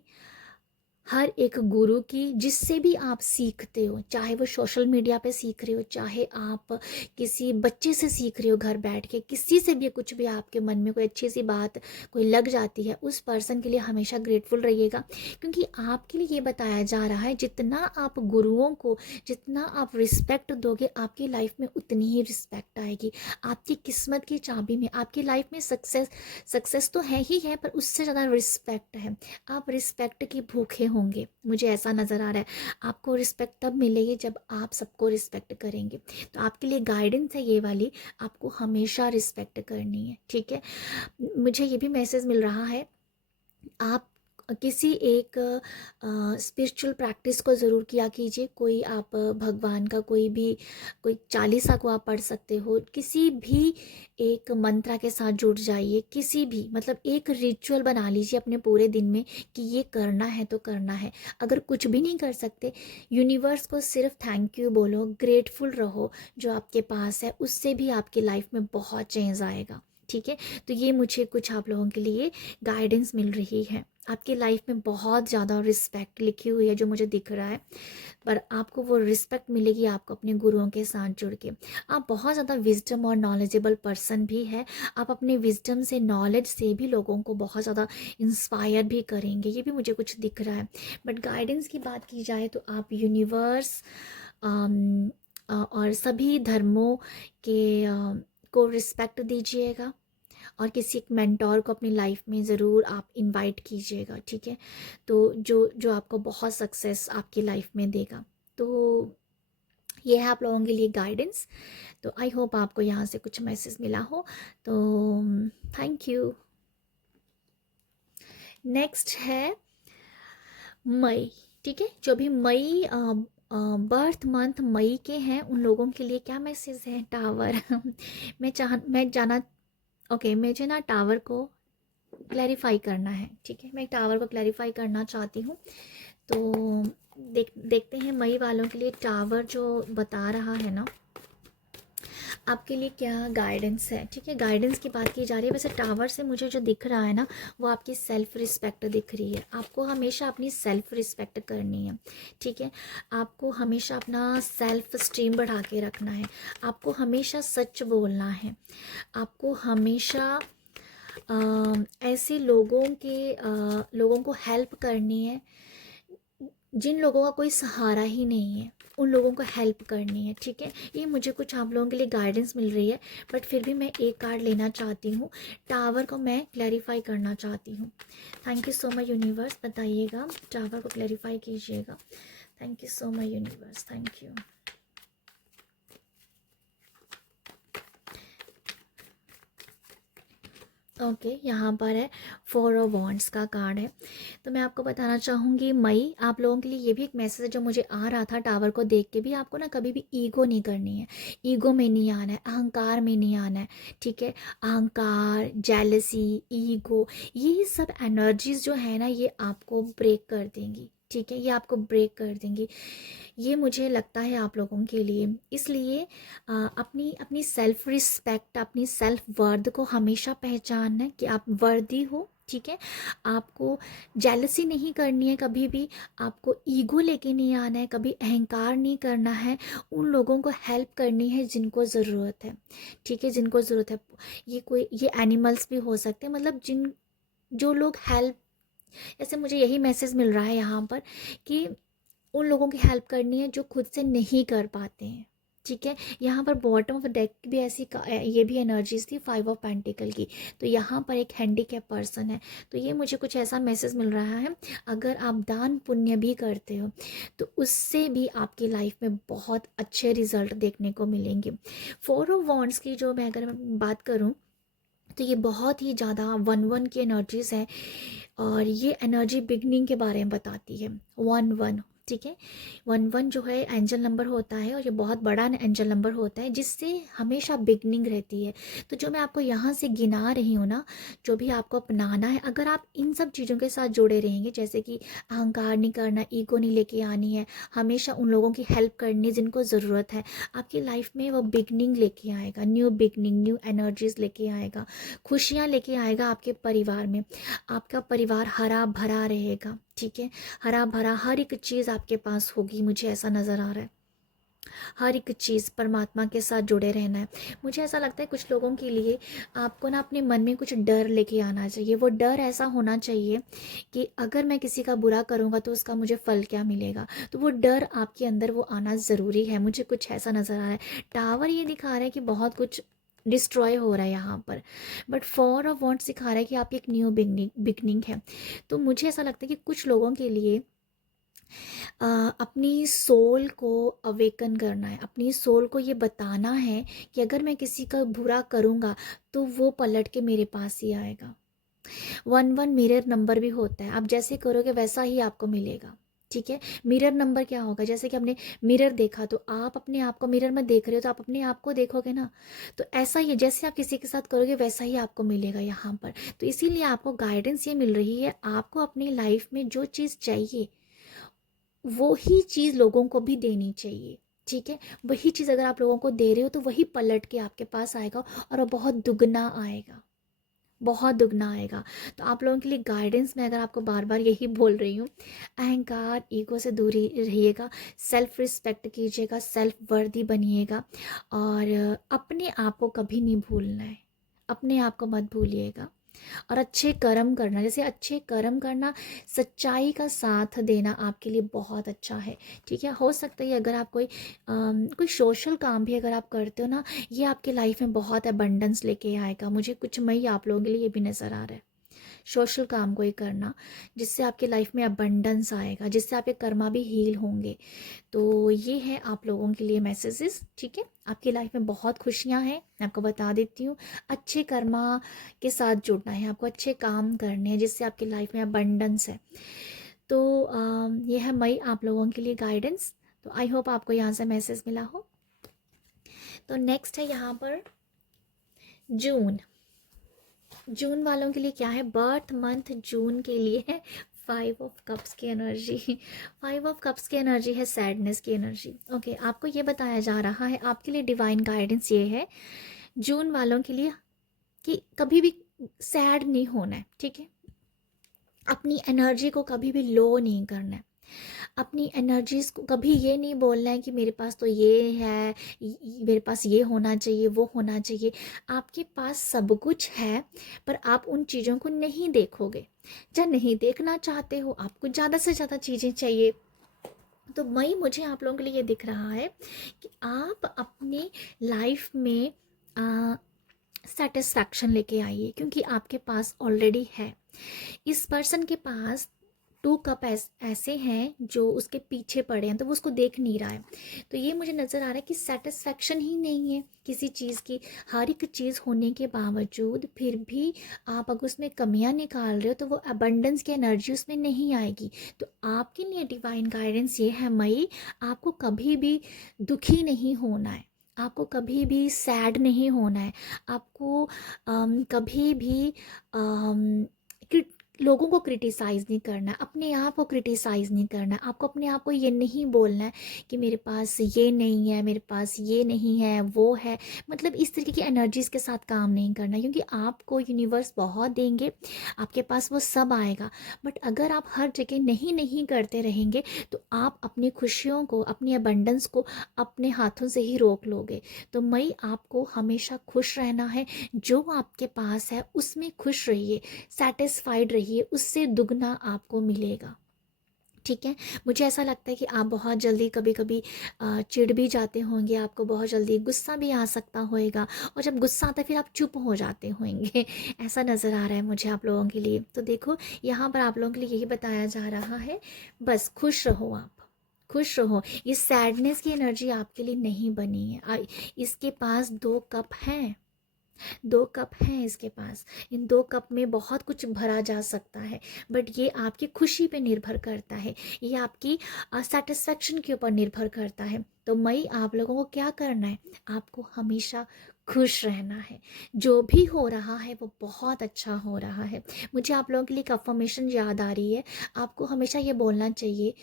हर एक गुरु की, जिससे भी आप सीखते हो, चाहे वो सोशल मीडिया पे सीख रहे हो, चाहे आप किसी बच्चे से सीख रहे हो घर बैठ के, किसी से भी कुछ भी आपके मन में कोई अच्छी सी बात कोई लग जाती है, उस पर्सन के लिए हमेशा ग्रेटफुल रहिएगा। क्योंकि आपके लिए ये बताया जा रहा है, जितना आप गुरुओं को, जितना आप रिस्पेक्ट दोगे, आपकी लाइफ में उतनी ही रिस्पेक्ट आएगी। आपकी किस्मत की चाबी में, आपकी लाइफ में सक्सेस तो है ही है, पर उससे ज़्यादा रिस्पेक्ट है। आप रिस्पेक्ट की भूखे होंगे, मुझे ऐसा नज़र आ रहा है। आपको रिस्पेक्ट तब मिलेगी जब आप सबको रिस्पेक्ट करेंगे। तो आपके लिए गाइडेंस है ये वाली, आपको हमेशा रिस्पेक्ट करनी है, ठीक है। मुझे ये भी मैसेज मिल रहा है, आप किसी एक स्पिरिचुअल प्रैक्टिस को ज़रूर किया कीजिए। कोई आप भगवान का कोई चालीसा को आप पढ़ सकते हो, किसी भी एक मंत्रा के साथ जुड़ जाइए, किसी भी मतलब एक रिचुअल बना लीजिए अपने पूरे दिन में कि ये करना है तो करना है। अगर कुछ भी नहीं कर सकते, यूनिवर्स को सिर्फ थैंक यू बोलो, ग्रेटफुल रहो जो आपके पास है, उससे भी आपकी लाइफ में बहुत चेंज आएगा, ठीक है। तो ये मुझे कुछ आप लोगों के लिए गाइडेंस मिल रही है। आपकी लाइफ में बहुत ज़्यादा रिस्पेक्ट लिखी हुई है जो मुझे दिख रहा है, पर आपको वो रिस्पेक्ट मिलेगी आपको अपने गुरुओं के साथ जुड़ के। आप बहुत ज़्यादा विजडम और नॉलेजेबल पर्सन भी है। आप अपने विजडम से, नॉलेज से भी लोगों को बहुत ज़्यादा इंस्पायर भी करेंगे, ये भी मुझे कुछ दिख रहा है। बट गाइडेंस की बात की जाए तो आप यूनिवर्स और सभी धर्मों के को रिस्पेक्ट दीजिएगा, और किसी एक मेंटोर को अपनी लाइफ में ज़रूर आप इनवाइट कीजिएगा, ठीक है। तो जो जो आपको बहुत सक्सेस आपकी लाइफ में देगा। तो ये है आप लोगों के लिए गाइडेंस। तो आई होप आपको यहाँ से कुछ मैसेज मिला हो। तो थैंक यू। नेक्स्ट है मई, ठीक है। जो भी मई बर्थ मंथ मई के हैं उन लोगों के लिए क्या मैसेज है टावर? मैं जाना, ओके, मुझे ना टावर को क्लैरिफाई करना है, ठीक है, मैं टावर को क्लैरिफाई करना चाहती हूँ। तो देखते हैं मई वालों के लिए टावर जो बता रहा है ना आपके लिए क्या गाइडेंस है। ठीक है, गाइडेंस की बात की जा रही है। वैसे टावर से मुझे जो दिख रहा है ना वो आपकी सेल्फ रिस्पेक्ट दिख रही है। आपको हमेशा अपनी सेल्फ रिस्पेक्ट करनी है, ठीक है, आपको हमेशा अपना सेल्फ स्टीम बढ़ा के रखना है, आपको हमेशा सच बोलना है, आपको हमेशा ऐसे लोगों को हेल्प करनी है जिन लोगों का कोई सहारा ही नहीं है, उन लोगों को हेल्प करनी है। ठीक है, ये मुझे कुछ आप लोगों के लिए गाइडेंस मिल रही है, बट फिर भी मैं एक कार्ड लेना चाहती हूँ, टावर को मैं क्लैरिफाई करना चाहती हूँ। Thank you so much universe, बताइएगा, टावर को क्लैरिफाई कीजिएगा। Thank you so much universe, thank you. Okay यहाँ पर है 4 ऑफ वॉन्ड्स का कार्ड है। तो मैं आपको बताना चाहूँगी मई आप लोगों के लिए ये भी एक मैसेज है जो मुझे आ रहा था टावर को देख के भी। आपको ना कभी भी ईगो नहीं करनी है, ईगो में नहीं आना है, अहंकार में नहीं आना है। ठीक है, अहंकार, जेलसी, ईगो, ये सब एनर्जीज जो है ना ये आपको ब्रेक कर देंगी। ठीक है, ये आपको ब्रेक कर देंगी, ये मुझे लगता है आप लोगों के लिए। इसलिए अपनी अपनी सेल्फ रिस्पेक्ट, अपनी सेल्फ वर्थ को हमेशा पहचानना है कि आप वर्दी हो। ठीक है, आपको जेलसी नहीं करनी है कभी भी, आपको ईगो लेके नहीं आना है, कभी अहंकार नहीं करना है, उन लोगों को हेल्प करनी है जिनको ज़रूरत है। ठीक है, जिनको ज़रूरत है, ये एनिमल्स भी हो सकते हैं, मतलब जो लोग हेल्प, ऐसे मुझे यही मैसेज मिल रहा है यहाँ पर कि उन लोगों की हेल्प करनी है जो खुद से नहीं कर पाते हैं। ठीक है, यहाँ पर बॉटम ऑफ द डेक भी ऐसी ये भी एनर्जीज थी 5 ऑफ पेंटिकल की। तो यहाँ पर एक हैंडीकैप पर्सन है, तो ये मुझे कुछ ऐसा मैसेज मिल रहा है, अगर आप दान पुण्य भी करते हो तो उससे भी आपकी लाइफ में बहुत अच्छे रिजल्ट देखने को मिलेंगे। 4 ऑफ वॉन्ड्स की जो मैं अगर बात करूँ तो ये बहुत ही ज़्यादा 1-1 की एनर्जीज है, और ये एनर्जी बिगनिंग के बारे में बताती है। 1-1, ठीक है, 1-1 जो है एंजल नंबर होता है, और ये बहुत बड़ा एंजल नंबर होता है जिससे हमेशा बिगनिंग रहती है। तो जो मैं आपको यहाँ से गिना रही हूँ ना, जो भी आपको अपनाना है, अगर आप इन सब चीज़ों के साथ जुड़े रहेंगे, जैसे कि अहंकार नहीं करना, ईगो नहीं लेके आनी है, हमेशा उन लोगों की हेल्प करनी जिनको ज़रूरत है, आपकी लाइफ में वो बिगनिंग लेके आएगा, न्यू बिगनिंग, न्यू एनर्जीज लेके आएगा, खुशियाँ लेके आएगा आपके परिवार में। आपका परिवार हरा भरा रहेगा। ठीक है, हरा भरा हर एक चीज़ आपके पास होगी, मुझे ऐसा नज़र आ रहा है। हर एक चीज़ परमात्मा के साथ जुड़े रहना है। मुझे ऐसा लगता है कुछ लोगों के लिए आपको ना अपने मन में कुछ डर लेके आना चाहिए। वो डर ऐसा होना चाहिए कि अगर मैं किसी का बुरा करूँगा तो उसका मुझे फल क्या मिलेगा। तो वो डर आपके अंदर वो आना ज़रूरी है, मुझे कुछ ऐसा नज़र आ रहा है। टावर ये दिखा रहा है कि बहुत कुछ डिस्ट्रॉय हो रहा है यहाँ पर, बट 4 ऑफ वॉन्ड्स सिखा रहा है कि आपकी एक न्यू बिगनिंग है। तो मुझे ऐसा लगता है कि कुछ लोगों के लिए अपनी सोल को अवेकन करना है, अपनी सोल को ये बताना है कि अगर मैं किसी का बुरा करूँगा तो वो पलट के मेरे पास ही आएगा। 1-1 मिरर नंबर भी होता है, आप जैसे करोगे वैसा ही आपको मिलेगा। ठीक है, मिरर नंबर क्या होगा, जैसे कि हमने मिरर देखा तो आप अपने आप को मिरर में देख रहे हो तो आप अपने आप को देखोगे ना, तो ऐसा ही जैसे आप किसी के साथ करोगे वैसा ही आपको मिलेगा यहाँ पर। तो इसीलिए आपको गाइडेंस ये मिल रही है, आपको अपनी लाइफ में जो चीज़ चाहिए वो ही चीज़ लोगों को भी देनी चाहिए। ठीक है, वही चीज़ अगर आप लोगों को दे रहे हो तो वही पलट के आपके पास आएगा, और वो बहुत दुगना आएगा, बहुत दुगना आएगा। तो आप लोगों के लिए गाइडेंस में अगर आपको बार बार यही बोल रही हूँ, अहंकार, ईगो से दूरी रहिएगा, सेल्फ रिस्पेक्ट कीजिएगा, सेल्फ वर्दी बनिएगा, और अपने आप को कभी नहीं भूलना है, अपने आप को मत भूलिएगा। और अच्छे कर्म करना, जैसे अच्छे कर्म करना, सच्चाई का साथ देना आपके लिए बहुत अच्छा है। ठीक है, हो सकता है अगर आप कोई सोशल काम भी अगर आप करते हो ना, ये आपकी लाइफ में बहुत अबंडेंस लेके आएगा। मुझे कुछ मई आप लोगों के लिए ये भी नज़र आ रहा है, सोशल काम कोई करना जिससे आपकी लाइफ में अबंडेंस आएगा, जिससे आपके कर्मा भी हील होंगे। तो ये है आप लोगों के लिए मैसेजेस। ठीक है, आपकी लाइफ में बहुत खुशियाँ हैं, मैं आपको बता देती हूँ। अच्छे कर्मा के साथ जुड़ना है, आपको अच्छे काम करने हैं जिससे आपकी लाइफ में अबंडेंस है। तो ये है मई आप लोगों के लिए गाइडेंस। तो आई होप आपको यहाँ से मैसेज मिला हो। तो नेक्स्ट है यहाँ पर जून। जून वालों के लिए क्या है, बर्थ मंथ जून के लिए है 5 ऑफ कप्स की एनर्जी। 5 ऑफ कप्स की एनर्जी है सैडनेस की एनर्जी। ओके, आपको ये बताया जा रहा है, आपके लिए डिवाइन गाइडेंस ये है जून वालों के लिए कि कभी भी सैड नहीं होना है, ठीक है। अपनी एनर्जी को कभी भी लो नहीं करना है। अपनी एनर्जीज को कभी ये नहीं बोलना है कि मेरे पास तो ये है, मेरे पास ये होना चाहिए, वो होना चाहिए। आपके पास सब कुछ है, पर आप उन चीज़ों को नहीं देखोगे। जब नहीं देखना चाहते हो, आपको ज़्यादा से ज़्यादा चीज़ें चाहिए, तो मुझे आप लोगों के लिए ये दिख रहा है कि आप अपनी लाइफ में सेटिस्फैक्शन लेके आइए, क्योंकि आपके पास ऑलरेडी है। इस पर्सन के पास 2 कप ऐसे हैं जो उसके पीछे पड़े हैं, तो वो उसको देख नहीं रहा है। तो ये मुझे नज़र आ रहा है कि सेटिस्फैक्शन ही नहीं है किसी चीज़ की। हर एक चीज़ होने के बावजूद फिर भी आप अगर उसमें कमियां निकाल रहे हो, तो वो अबंडेंस की एनर्जी उसमें नहीं आएगी। तो आपके लिए डिवाइन गाइडेंस ये है मई, आपको कभी भी दुखी नहीं होना है, आपको कभी भी सैड नहीं होना है, आपको कभी भी लोगों को क्रिटिसाइज़ नहीं करना है, अपने आप को क्रिटिसाइज़ नहीं करना है। आपको अपने आप को ये नहीं बोलना है कि मेरे पास ये नहीं है, मेरे पास ये नहीं है, वो है। मतलब इस तरीके की एनर्जीज़ के साथ काम नहीं करना, क्योंकि आपको यूनिवर्स बहुत देंगे, आपके पास वो सब आएगा। बट अगर आप हर जगह नहीं नहीं करते रहेंगे, तो आप अपनी खुशियों को, अपनी अबंडेंस को अपने हाथों से ही रोक लोगे। तो मई आपको हमेशा खुश रहना है, जो आपके पास है उसमें खुश रहिए, सेटिस्फाइड रहिए, उससे दुगना आपको मिलेगा, ठीक है। मुझे ऐसा लगता है कि आप बहुत जल्दी कभी कभी चिढ़ भी जाते होंगे, आपको बहुत जल्दी गुस्सा भी आ सकता होएगा, और जब गुस्सा आता है फिर आप चुप हो जाते होंगे। ऐसा नज़र आ रहा है मुझे आप लोगों के लिए। तो देखो, यहाँ पर आप लोगों के लिए यही बताया जा रहा है, बस खुश रहो, आप खुश रहो। ये सैडनेस की एनर्जी आपके लिए नहीं बनी है। इसके पास 2 कप हैं, 2 कप हैं इसके पास। इन 2 कप में बहुत कुछ भरा जा सकता है, बट ये आपकी खुशी पे निर्भर करता है, ये आपकी सेटिस्फैक्शन के ऊपर निर्भर करता है। तो मई आप लोगों को क्या करना है, आपको हमेशा खुश रहना है। जो भी हो रहा है वो बहुत अच्छा हो रहा है। मुझे आप लोगों के लिए एक अफर्मेशन याद आ रही है। आपको हमेशा ये बोलना चाहिए,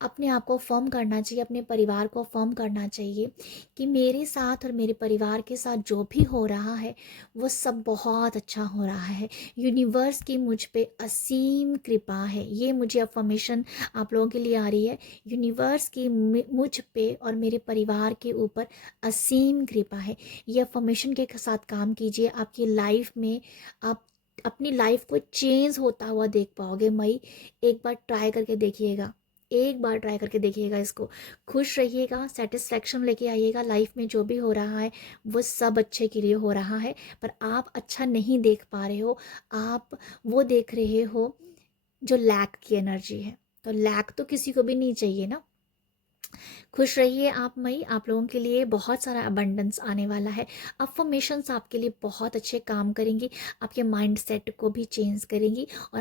अपने आप को फर्म करना चाहिए, अपने परिवार को फर्म करना चाहिए कि मेरे साथ और मेरे परिवार के साथ जो भी हो रहा है वो सब बहुत अच्छा हो रहा है। यूनिवर्स की मुझ पे असीम कृपा है। ये मुझे अफर्मेशन आप लोगों के लिए आ रही है। यूनिवर्स की मुझ पे और मेरे परिवार के ऊपर असीम कृपा है। ये अफर्मेशन के साथ काम कीजिए, आपकी लाइफ में आप अपनी लाइफ को चेंज होता हुआ देख पाओगे। मई एक बार ट्राई करके देखिएगा, एक बार ट्राई करके देखिएगा इसको। खुश रहिएगा, सेटिस्फैक्शन लेके आइएगा। लाइफ में जो भी हो रहा है वो सब अच्छे के लिए हो रहा है, पर आप अच्छा नहीं देख पा रहे हो, आप वो देख रहे हो जो लैक की एनर्जी है। तो लैक तो किसी को भी नहीं चाहिए ना। खुश रहिए आप मई, आप लोगों के लिए बहुत सारा अबंडेंस आने वाला है। अफर्मेशंस आपके लिए बहुत अच्छे काम करेंगी, आपके माइंड सेट को भी चेंज करेंगी, और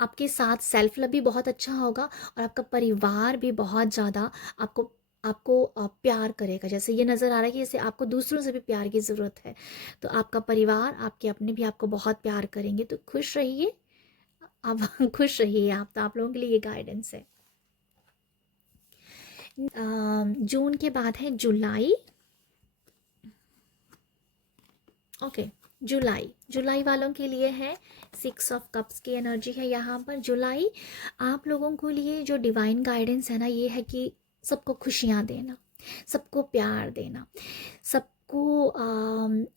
आपके साथ सेल्फ लव भी बहुत अच्छा होगा, और आपका परिवार भी बहुत ज़्यादा आपको आपको प्यार करेगा। जैसे ये नज़र आ रहा है कि जैसे आपको दूसरों से भी प्यार की ज़रूरत है, तो आपका परिवार, आपके अपने भी आपको बहुत प्यार करेंगे। तो खुश रहिए आप। खुश रहिए आप। तो आप लोगों के लिए ये गाइडेंस है। जून के बाद है जुलाई। ओके, जुलाई वालों के लिए है 6 ऑफ कप्स की एनर्जी है यहाँ पर। जुलाई आप लोगों को लिए जो डिवाइन गाइडेंस है ना, ये है कि सबको खुशियाँ देना, सबको प्यार देना, सबको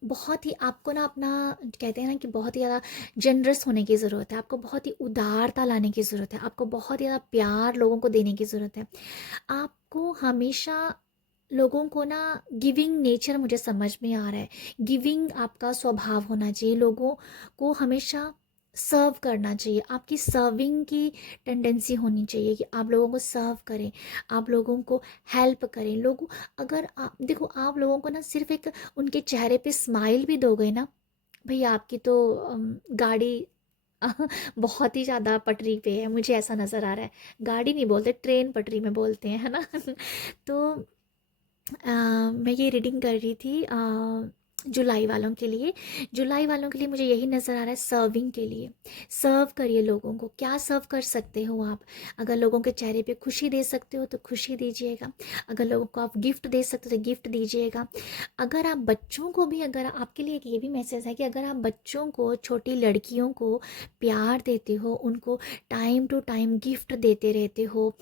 बहुत ही, आपको ना अपना, कहते हैं ना कि बहुत ही ज़्यादा जनरस होने की ज़रूरत है, आपको बहुत ही उदारता लाने की ज़रूरत है, आपको बहुत ही ज़्यादा प्यार लोगों को देने की ज़रूरत है। आपको हमेशा लोगों को ना, गिविंग नेचर मुझे समझ में आ रहा है, गिविंग आपका स्वभाव होना चाहिए। लोगों को हमेशा सर्व करना चाहिए, आपकी सर्विंग की टेंडेंसी होनी चाहिए कि आप लोगों को सर्व करें, आप लोगों को हेल्प करें। लोगों, अगर आप देखो, आप लोगों को ना सिर्फ एक उनके चेहरे पे स्माइल भी दोगे ना, भैया आपकी तो गाड़ी बहुत ही ज़्यादा पटरी पे है, मुझे ऐसा नज़र आ रहा है। गाड़ी नहीं बोलते, ट्रेन पटरी में बोलते हैं, है ना? तो मैं ये रीडिंग कर रही थी जुलाई वालों के लिए। जुलाई वालों के लिए मुझे यही नज़र आ रहा है, सर्विंग के लिए। सर्व करिए लोगों को। क्या सर्व कर सकते हो आप? अगर लोगों के चेहरे पे खुशी दे सकते हो तो खुशी दीजिएगा। अगर लोगों को आप गिफ्ट दे सकते हो तो गिफ्ट दीजिएगा। अगर आप बच्चों को भी, अगर आपके लिए एक ये भी मैसेज है कि अगर आप बच्चों को, छोटी लड़कियों को प्यार देते हो, उनको टाइम टू टाइम गिफ्ट देते रहते हो,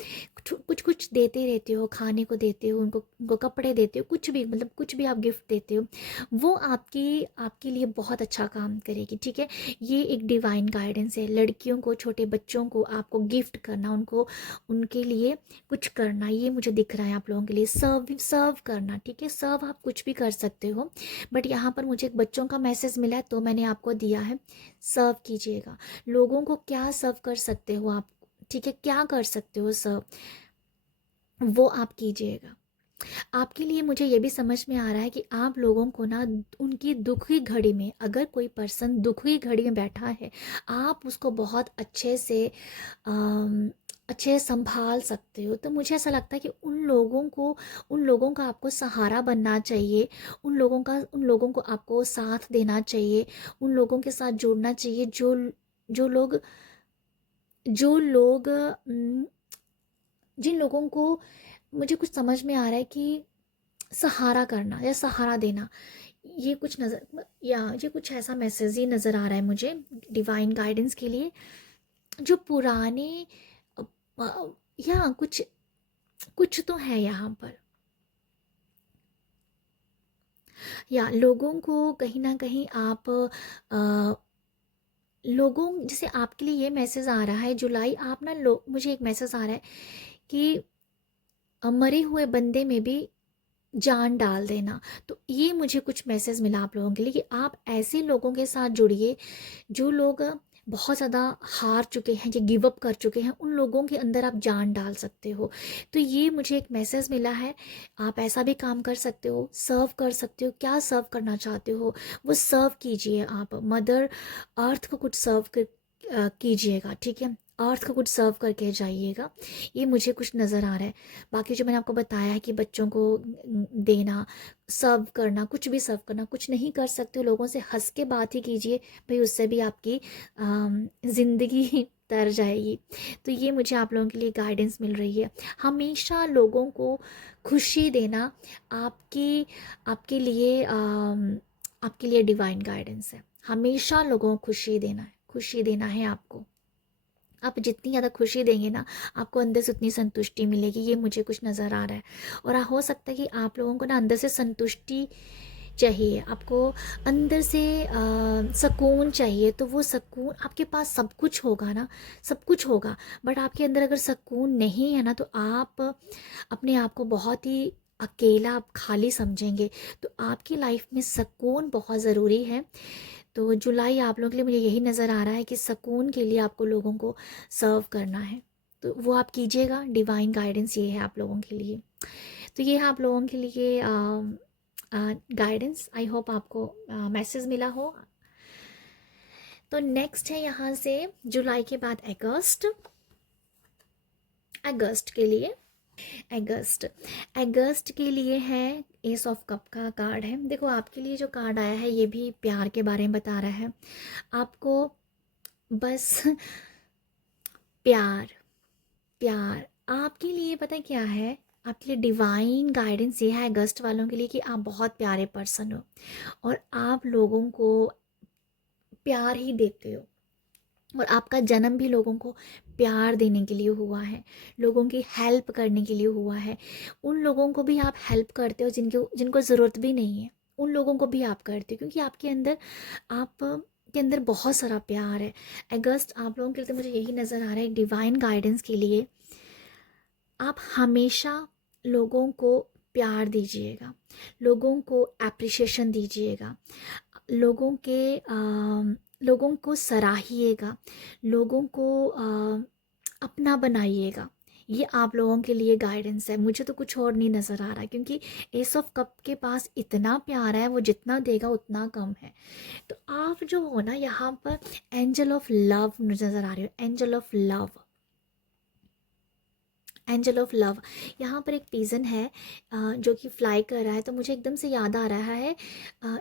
कुछ कुछ देते रहते हो, खाने को देते हो, उनको कपड़े देते हो, कुछ भी, मतलब कुछ भी आप गिफ्ट देते हो, वो आपकी आपके लिए बहुत अच्छा काम करेगी। ठीक है, ये एक डिवाइन गाइडेंस है। लड़कियों को, छोटे बच्चों को आपको गिफ्ट करना, उनको, उनके लिए कुछ करना, ये मुझे दिख रहा है आप लोगों के लिए। सर्व सर्व करना, ठीक है, सर्व आप कुछ भी कर सकते हो, बट यहाँ पर मुझे एक बच्चों का मैसेज मिला है तो मैंने आपको दिया है। सर्व कीजिएगा लोगों को। क्या सर्व कर सकते हो आप? ठीक है, क्या कर सकते हो सर्व, वो आप कीजिएगा। आपके लिए मुझे ये भी समझ में आ रहा है कि आप लोगों को ना, उनकी दुख की घड़ी में, अगर कोई पर्सन दुख की घड़ी में बैठा है, आप उसको बहुत अच्छे से अच्छे से संभाल सकते हो। तो मुझे ऐसा लगता है कि उन लोगों का आपको सहारा बनना चाहिए। उन लोगों को आपको साथ देना चाहिए। उन लोगों के साथ जुड़ना चाहिए जो लोग जो लोग जिन लोगों को, मुझे कुछ समझ में आ रहा है कि सहारा करना या सहारा देना, ये कुछ नज़र, या ये कुछ ऐसा मैसेज ही नज़र आ रहा है मुझे डिवाइन गाइडेंस के लिए। जो पुराने अ, या कुछ कुछ तो है यहाँ पर, या लोगों को कहीं ना कहीं आप लोगों, जैसे आपके लिए ये मैसेज आ रहा है जुलाई, आप ना मुझे एक मैसेज आ रहा है कि मरे हुए बंदे में भी जान डाल देना। तो ये मुझे कुछ मैसेज मिला आप लोगों के लिए कि आप ऐसे लोगों के साथ जुड़िए जो लोग बहुत ज़्यादा हार चुके हैं, या गिव अप कर चुके हैं, उन लोगों के अंदर आप जान डाल सकते हो। तो ये मुझे एक मैसेज मिला है। आप ऐसा भी काम कर सकते हो, सर्व कर सकते हो। क्या सर्व करना चाहते हो वो सर्व कीजिए। आप मदर अर्थ को कुछ सर्व कीजिएगा, ठीक है, अर्थ को कुछ सर्व करके जाइएगा। ये मुझे कुछ नज़र आ रहा है। बाकी जो मैंने आपको बताया है कि बच्चों को देना, सर्व करना, कुछ भी सर्व करना, कुछ नहीं कर सकते हो लोगों से हंस के बात ही कीजिए भाई, उससे भी आपकी ज़िंदगी तर जाएगी। तो ये मुझे आप लोगों के लिए गाइडेंस मिल रही है। हमेशा लोगों को खुशी देना आपकी आपके लिए डिवाइन गाइडेंस है। हमेशा लोगों को खुशी देना है, खुशी देना है आपको। आप जितनी ज़्यादा खुशी देंगे ना, आपको अंदर से उतनी संतुष्टि मिलेगी। ये मुझे कुछ नज़र आ रहा है। और हो सकता है कि आप लोगों को ना अंदर से संतुष्टि चाहिए, आपको अंदर से सुकून चाहिए। तो वो सुकून आपके पास, सब कुछ होगा ना, सब कुछ होगा, बट आपके अंदर अगर सुकून नहीं है ना, तो आप अपने आप को बहुत ही अकेला, आप खाली समझेंगे। तो आपकी लाइफ में सुकून बहुत ज़रूरी है। तो जुलाई आप लोगों के लिए मुझे यही नज़र आ रहा है कि सुकून के लिए आपको लोगों को सर्व करना है, तो वो आप कीजिएगा। डिवाइन गाइडेंस ये है आप लोगों के लिए। तो ये है आप लोगों के लिए गाइडेंस। आई होप आपको मैसेज मिला हो। तो नेक्स्ट है यहाँ से जुलाई के बाद अगस्त। अगस्त के लिए, अगस्त अगस्त के लिए है एस ऑफ कप का कार्ड है। देखो आपके लिए जो कार्ड आया है ये भी प्यार के बारे में बता रहा है। आपको बस प्यार, प्यार आपके लिए पता है क्या है, आपके लिए डिवाइन गाइडेंस ये है अगस्त वालों के लिए कि आप बहुत प्यारे पर्सन हो, और आप लोगों को प्यार ही देते हो, और आपका जन्म भी लोगों को प्यार देने के लिए हुआ है, लोगों की हेल्प करने के लिए हुआ है। उन लोगों को भी आप हेल्प करते हो जिनको जिनको ज़रूरत भी नहीं है, उन लोगों को भी आप करते हो, क्योंकि आपके अंदर, आप के अंदर बहुत सारा प्यार है। अगस्त आप लोगों के लिए तो मुझे यही नज़र आ रहा है डिवाइन गाइडेंस के लिए। आप हमेशा लोगों को प्यार दीजिएगा, लोगों को एप्रिशिएशन दीजिएगा, लोगों को सराहिएगा, लोगों को अपना बनाइएगा। ये आप लोगों के लिए गाइडेंस है, मुझे तो कुछ और नहीं नज़र आ रहा, क्योंकि एस ऑफ कप के पास इतना प्यार है, वो जितना देगा उतना कम है। तो आप जो हो ना यहाँ पर, एंजल ऑफ लव नज़र आ रही हो, angel of love, angel of love. यहाँ पर एक पिजन है जो कि फ्लाई कर रहा है, तो मुझे एकदम से याद आ रहा है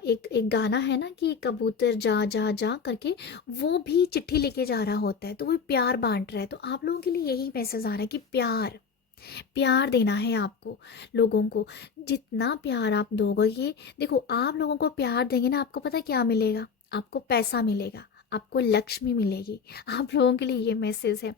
एक एक गाना है ना कि कबूतर जा जा जा करके, वो भी चिट्ठी लेके जा रहा होता है, तो वो प्यार बांट रहा है। तो आप लोगों के लिए यही मैसेज आ रहा है कि प्यार, प्यार देना है आपको लोगों को। जितना प्यार आप दोगे, देखो आप लोगों को प्यार देंगे ना, आपको पता है क्या मिलेगा? आपको पैसा मिलेगा, आपको लक्ष्मी मिलेगी। आप लोगों के लिए ये मैसेज है।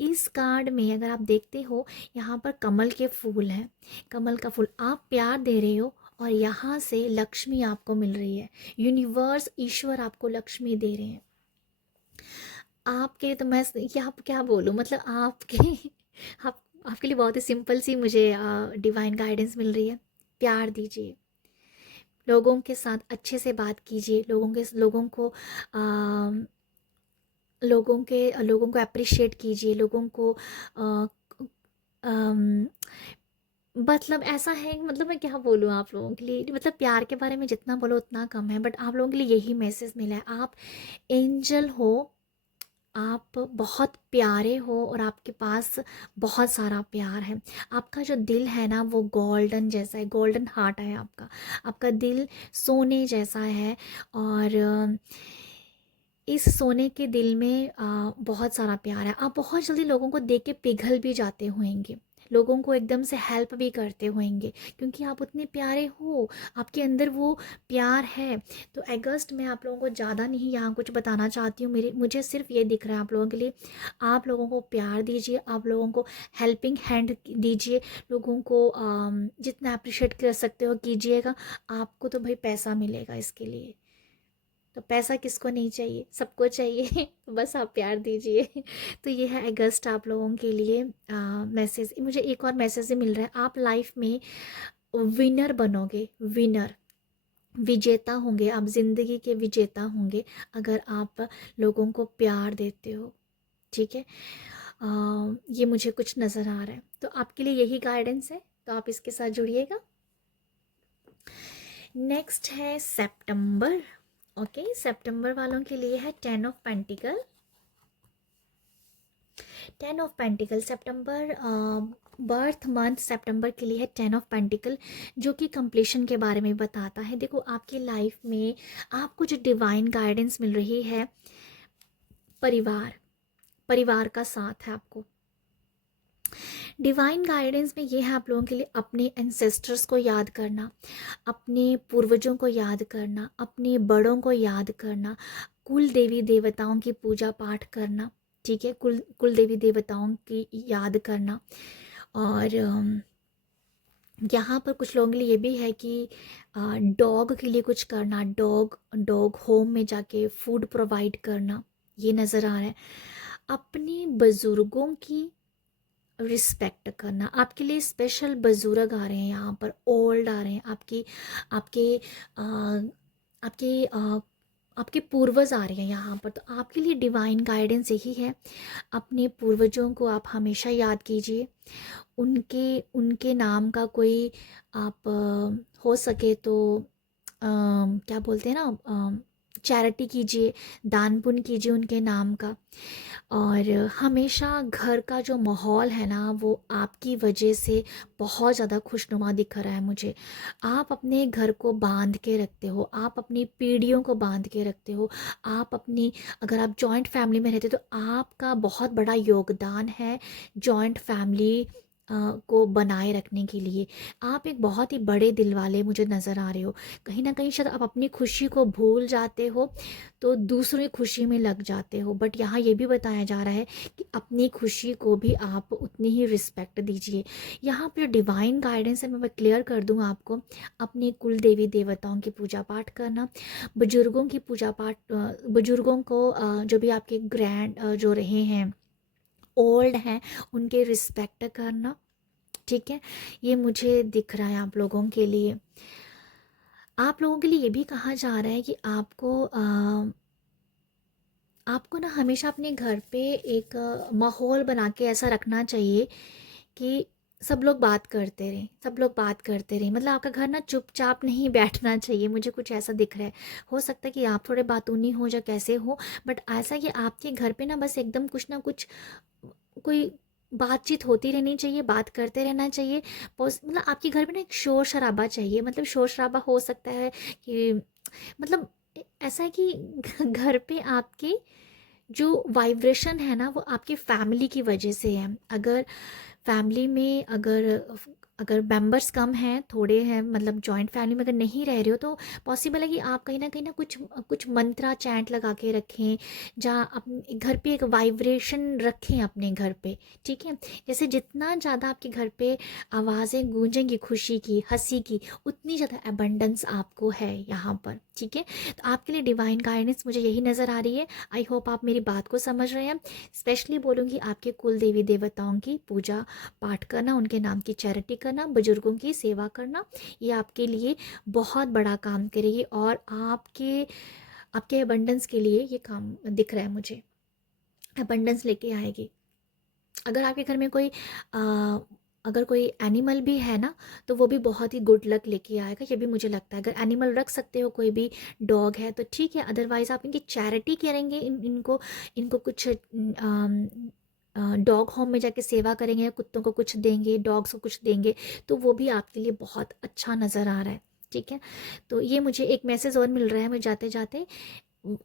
इस कार्ड में अगर आप देखते हो, यहाँ पर कमल के फूल हैं, कमल का फूल, आप प्यार दे रहे हो और यहाँ से लक्ष्मी आपको मिल रही है। यूनिवर्स, ईश्वर आपको लक्ष्मी दे रहे हैं। आपके तो मैं क्या बोलूँ, मतलब आपके आप आपके लिए बहुत ही सिंपल सी मुझे डिवाइन गाइडेंस मिल रही है। प्यार दीजिए, लोगों के साथ अच्छे से बात कीजिए, लोगों को अप्रिशिएट कीजिए, लोगों को अ, अम, मतलब ऐसा है, मतलब मैं क्या बोलूँ आप लोगों के लिए, मतलब प्यार के बारे में जितना बोलो उतना कम है, बट आप लोगों के लिए यही मैसेज मिला है। आप एंजल हो, आप बहुत प्यारे हो और आपके पास बहुत सारा प्यार है। आपका जो दिल है ना वो गोल्डन जैसा है, गोल्डन हार्ट है आपका, आपका दिल सोने जैसा है। और इस सोने के दिल में बहुत सारा प्यार है। आप बहुत जल्दी लोगों को देख के पिघल भी जाते होंगे, लोगों को एकदम से हेल्प भी करते होंगे, क्योंकि आप उतने प्यारे हो, आपके अंदर वो प्यार है। तो अगस्त में आप लोगों को ज़्यादा नहीं यहाँ कुछ बताना चाहती हूँ, मुझे सिर्फ ये दिख रहा है आप लोगों के लिए। आप लोगों को प्यार दीजिए, आप लोगों को हेल्पिंग हैंड दीजिए, लोगों को जितना अप्रिशिएट कर सकते हो कीजिएगा। आपको तो भाई पैसा मिलेगा इसके लिए, तो पैसा किसको नहीं चाहिए, सबको चाहिए। तो बस आप प्यार दीजिए। तो ये है अगस्त आप लोगों के लिए मैसेज। मुझे एक और मैसेज मिल रहा है, आप लाइफ में विनर बनोगे, विनर, विजेता होंगे, आप जिंदगी के विजेता होंगे अगर आप लोगों को प्यार देते हो। ठीक है, ये मुझे कुछ नज़र आ रहा है, तो आपके लिए यही गाइडेंस है, तो आप इसके साथ जुड़िएगा। नेक्स्ट है सितंबर। ओके, सितंबर वालों के लिए है 10 ऑफ पेंटिकल। 10 ऑफ पेंटिकल सितंबर, बर्थ मंथ सितंबर के लिए है 10 ऑफ पेंटिकल, जो कि कंप्लीशन के बारे में बताता है। देखो आपकी लाइफ में आपको जो डिवाइन गाइडेंस मिल रही है, परिवार, परिवार का साथ है आपको। डिवाइन गाइडेंस में ये है आप लोगों के लिए अपने एंसेस्टर्स को याद करना, अपने पूर्वजों को याद करना, अपने बड़ों को याद करना, कुल देवी देवताओं की पूजा पाठ करना। ठीक है, कुल देवी देवताओं की याद करना। और यहाँ पर कुछ लोगों के लिए ये भी है कि डॉग के लिए कुछ करना, डॉग डॉग होम में जाके फूड प्रोवाइड करना, ये नज़र आ रहा है। अपने बुज़ुर्गों की रिस्पेक्ट करना, आपके लिए स्पेशल बुजुर्ग आ रहे हैं यहाँ पर, ओल्ड आ रहे हैं, आपकी आपके आ, आपके आपके पूर्वज आ रहे हैं यहाँ पर। तो आपके लिए डिवाइन गाइडेंस यही है, अपने पूर्वजों को आप हमेशा याद कीजिए, उनके उनके नाम का कोई आप हो सके तो क्या बोलते हैं ना, चैरिटी कीजिए, दान पुण्य कीजिए उनके नाम का। और हमेशा घर का जो माहौल है ना वो आपकी वजह से बहुत ज़्यादा खुशनुमा दिख रहा है मुझे। आप अपने घर को बांध के रखते हो, आप अपनी पीढ़ियों को बांध के रखते हो, आप अपनी, अगर आप जॉइंट फैमिली में रहते हो तो आपका बहुत बड़ा योगदान है जॉइंट फैमिली को बनाए रखने के लिए। आप एक बहुत ही बड़े दिल वाले मुझे नज़र आ रहे हो। कहीं ना कहीं शायद आप अपनी खुशी को भूल जाते हो तो दूसरों की खुशी में लग जाते हो, बट यहाँ ये भी बताया जा रहा है कि अपनी खुशी को भी आप उतनी ही रिस्पेक्ट दीजिए। यहाँ पर डिवाइन गाइडेंस है, मैं क्लियर कर दूँ आपको, अपने कुल देवी देवताओं की पूजा पाठ करना, बुजुर्गों की पूजा पाठ, बुजुर्गों को जो भी आपके ग्रैंड जो रहे हैं, ओल्ड हैं, उनके रिस्पेक्ट करना। ठीक है, ये मुझे दिख रहा है आप लोगों के लिए। आप लोगों के लिए ये भी कहा जा रहा है कि आपको ना हमेशा अपने घर पे एक माहौल बना के ऐसा रखना चाहिए कि सब लोग बात करते रहें, सब लोग बात करते रहें, मतलब आपका घर ना चुपचाप नहीं बैठना चाहिए, मुझे कुछ ऐसा दिख रहा है। हो सकता है कि आप थोड़े बातूनी हो या कैसे हो, बट ऐसा कि आपके घर पे ना बस एकदम कुछ ना कुछ कोई बातचीत होती रहनी चाहिए, बात करते रहना चाहिए। मतलब आपके घर में ना एक शोर शराबा चाहिए, मतलब शोर शराबा हो सकता है कि मतलब ऐसा है कि घर पे आपके जो वाइब्रेशन है ना वो आपकी फैमिली की वजह से है। अगर फैमिली में अगर मेंबर्स कम हैं, थोड़े हैं, मतलब जॉइंट फैमिली में अगर नहीं रह रहे हो, तो पॉसिबल है कि आप कहीं ना कुछ कुछ मंत्रा चैंट लगा के रखें, जहाँ अपने घर पे एक वाइब्रेशन रखें अपने घर पे। ठीक है, जैसे जितना ज़्यादा आपके घर पे आवाज़ें गूंजेंगी खुशी की, हंसी की, उतनी ज़्यादा अबंडेंस आपको है यहाँ पर। ठीक है, तो आपके लिए डिवाइन गाइडेंस मुझे यही नज़र आ रही है। आई होप आप मेरी बात को समझ रहे हैं। स्पेशली बोलूँगी आपके कुल देवी देवताओं की पूजा पाठ करना, उनके नाम की चैरिटी करना, बुजुर्गों की सेवा करना, ये आपके लिए बहुत बड़ा काम करेगी और आपके आपके अबंडेंस के लिए ये काम दिख रहा है मुझे, अबंडेंस लेके आएगी। अगर आपके घर में कोई अगर कोई एनिमल भी है ना, तो वो भी बहुत ही गुड लक लेके आएगा, ये भी मुझे लगता है। अगर एनिमल रख सकते हो, कोई भी डॉग है तो ठीक है, अदरवाइज़ आप इनकी चैरिटी करेंगे, इनको इनको कुछ डॉग होम में जाके सेवा करेंगे, या कुत्तों को कुछ देंगे, डॉग्स को कुछ देंगे, तो वो भी आपके लिए बहुत अच्छा नज़र आ रहा है। ठीक है, तो ये मुझे एक मैसेज और मिल रहा है मुझे जाते जाते।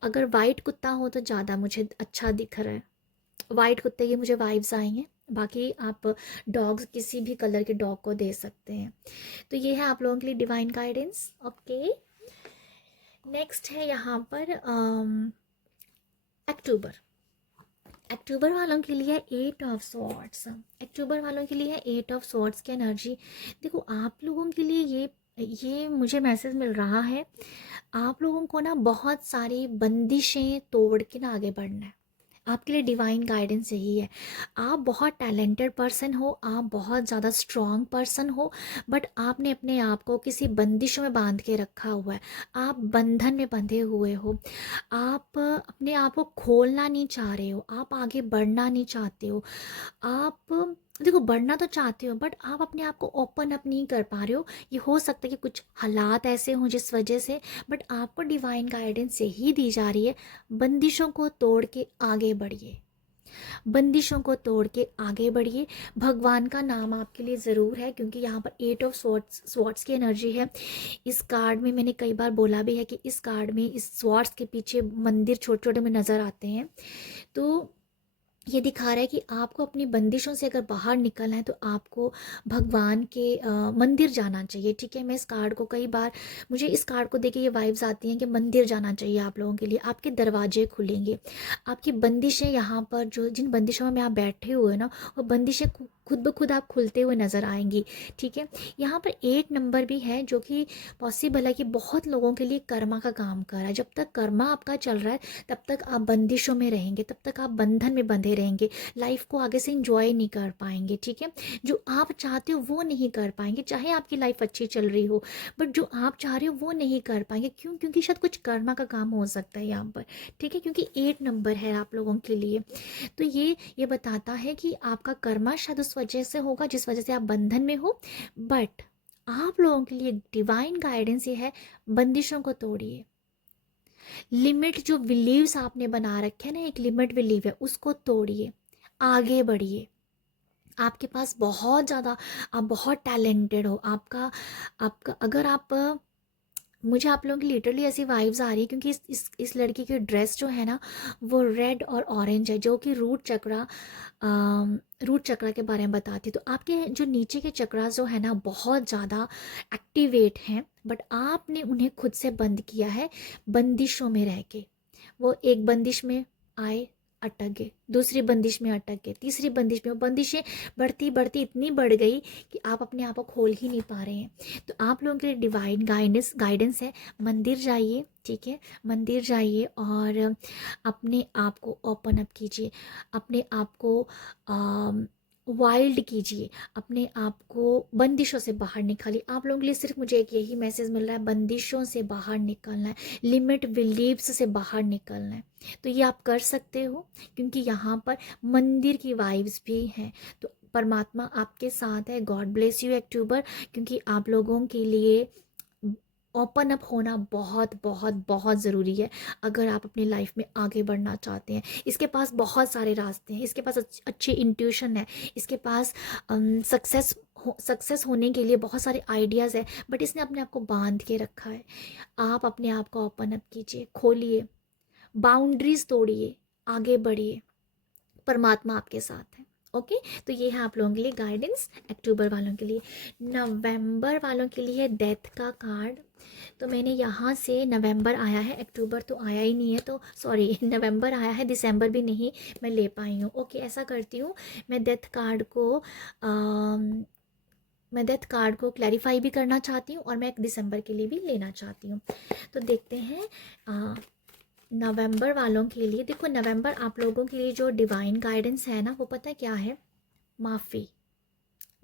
अगर वाइट कुत्ता हो तो ज़्यादा मुझे अच्छा दिख रहा है, वाइट कुत्ते की मुझे वाइब्स आई हैं। बाकी आप डॉग्स किसी भी कलर के डॉग को दे सकते हैं। तो ये है आप लोगों के लिए डिवाइन गाइडेंस। ओके, नेक्स्ट है यहाँ पर अक्टूबर। अक्टूबर वालों के लिए 8 ऑफ स्वॉर्ड्स। अक्टूबर वालों के लिए है 8 ऑफ स्वॉर्ड्स की एनर्जी। देखो आप लोगों के लिए ये मुझे मैसेज मिल रहा है, आप लोगों को ना बहुत सारी बंदिशें तोड़ के ना आगे बढ़ना है। आपके लिए डिवाइन गाइडेंस यही है। आप बहुत टैलेंटेड पर्सन हो, आप बहुत ज़्यादा स्ट्रॉन्ग पर्सन हो, बट आपने अपने आप को किसी बंदिशों में बांध के रखा हुआ है। आप बंधन में बंधे हुए हो, आप अपने आप को खोलना नहीं चाह रहे हो, आप आगे बढ़ना नहीं चाहते हो। आप देखो बढ़ना तो चाहते हो, बट आप अपने आप को ओपन अप नहीं कर पा रहे हो। ये हो सकता है कि कुछ हालात ऐसे हों जिस वजह से, बट आपको डिवाइन गाइडेंस यही दी जा रही है, बंदिशों को तोड़ के आगे बढ़िए, बंदिशों को तोड़ के आगे बढ़िए। भगवान का नाम आपके लिए ज़रूर है, क्योंकि यहाँ पर 8 ऑफ स्वॉर्ड्स की एनर्जी है। इस कार्ड में मैंने कई बार बोला भी है कि इस कार्ड में इस स्वॉर्ड्स के पीछे मंदिर छोटे छोटे में नज़र आते हैं। तो ये दिखा रहा है कि आपको अपनी बंदिशों से अगर बाहर निकलना है तो आपको भगवान के मंदिर जाना चाहिए। ठीक है, मैं इस कार्ड को कई बार, मुझे इस कार्ड को देख के ये वाइब्स आती हैं कि मंदिर जाना चाहिए आप लोगों के लिए। आपके दरवाजे खुलेंगे, आपकी बंदिशें यहाँ पर जो जिन बंदिशों में आप बैठे हुए ना, वो बंदिशें खुद ब खुद आप खुलते हुए नज़र आएंगी। ठीक है, यहाँ पर 8 नंबर भी है, जो कि पॉसिबल है कि बहुत लोगों के लिए कर्मा का काम कर रहा है। जब तक कर्मा आपका चल रहा है तब तक आप बंदिशों में रहेंगे, तब तक आप बंधन में बंधे रहेंगे, लाइफ को आगे से इंजॉय नहीं कर पाएंगे। ठीक है, जो आप चाहते हो वो नहीं कर पाएंगे, चाहे आपकी लाइफ अच्छी चल रही हो, बट जो आप चाह रहे हो वो नहीं कर पाएंगे। क्यों? क्योंकि शायद कुछ कर्मा का काम हो सकता है यहाँ पर। ठीक है, क्योंकि 8 नंबर है आप लोगों के लिए, तो ये बताता है कि आपका कर्मा शायद उस वजह से होगा जिस वजह से आप बंधन में हो, बट आप लोगों के लिए डिवाइन गाइडेंस ये है, बंदिशों को तोड़िए। लिमिट जो बिलीव्स आपने बना रखे हैं ना, एक लिमिट बिलीव है, उसको तोड़िए, आगे बढ़िए। आपके पास बहुत ज़्यादा, आप बहुत टैलेंटेड हो। आपका आपका अगर आप मुझे आप लोगों की लिटरली ऐसी वाइब्स आ रही है, क्योंकि इस लड़की की ड्रेस जो है ना, वो रेड और ऑरेंज है, जो कि रूट चक्रा के बारे में बताती है। तो आपके जो नीचे के चक्रा जो है ना, बहुत ज़्यादा एक्टिवेट हैं, बट आपने उन्हें खुद से बंद किया है, बंदिशों में रह के। वो एक बंदिश में आए, अटक गए, दूसरी बंदिश में अटक गए, तीसरी बंदिश में, वो बंदिशें बढ़ती बढ़ती इतनी बढ़ गई कि आप अपने आप को खोल ही नहीं पा रहे हैं। तो आप लोगों के लिए डिवाइन गाइडेंस है, मंदिर जाइए। ठीक है, मंदिर जाइए और अपने आप को ओपन अप कीजिए, अपने आप को वाइल्ड कीजिए, अपने आप को बंदिशों से बाहर निकालिए। आप लोगों के लिए सिर्फ मुझे एक यही मैसेज मिल रहा है, बंदिशों से बाहर निकलना है, लिमिट बिलीव्स से बाहर निकलना है। तो ये आप कर सकते हो, क्योंकि यहाँ पर मंदिर की वाइब्स भी हैं। तो परमात्मा आपके साथ है। गॉड ब्लेस यू अक्टूबर, क्योंकि आप लोगों के लिए ओपन अप होना बहुत बहुत बहुत ज़रूरी है अगर आप अपनी लाइफ में आगे बढ़ना चाहते हैं। इसके पास बहुत सारे रास्ते हैं, इसके पास अच्छी इंट्यूशन है, इसके पास सक्सेस होने के लिए बहुत सारे आइडियाज़ है, बट इसने अपने आप को बांध के रखा है। आप अपने आप को ओपन अप कीजिए, खोलिए, बाउंड्रीज तोड़िए, आगे बढ़िए, परमात्मा आपके साथ है। ओके, तो ये है आप लोगों के लिए गाइडेंस अक्टूबर वालों के लिए। नवंबर वालों के लिए डेथ का कार्ड, तो मैंने यहाँ से नवंबर आया है, अक्टूबर तो आया ही नहीं है, तो सॉरी नवंबर आया है, दिसंबर भी नहीं मैं ले पाई हूँ। ओके, ऐसा करती हूँ, मैं डेथ कार्ड को क्लैरिफाई भी करना चाहती हूँ और मैं दिसंबर के लिए भी लेना चाहती हूँ। तो देखते हैं नवंबर वालों के लिए। देखो, नवंबर आप लोगों के लिए जो डिवाइन गाइडेंस है ना, वो पता है क्या है? माफ़ी।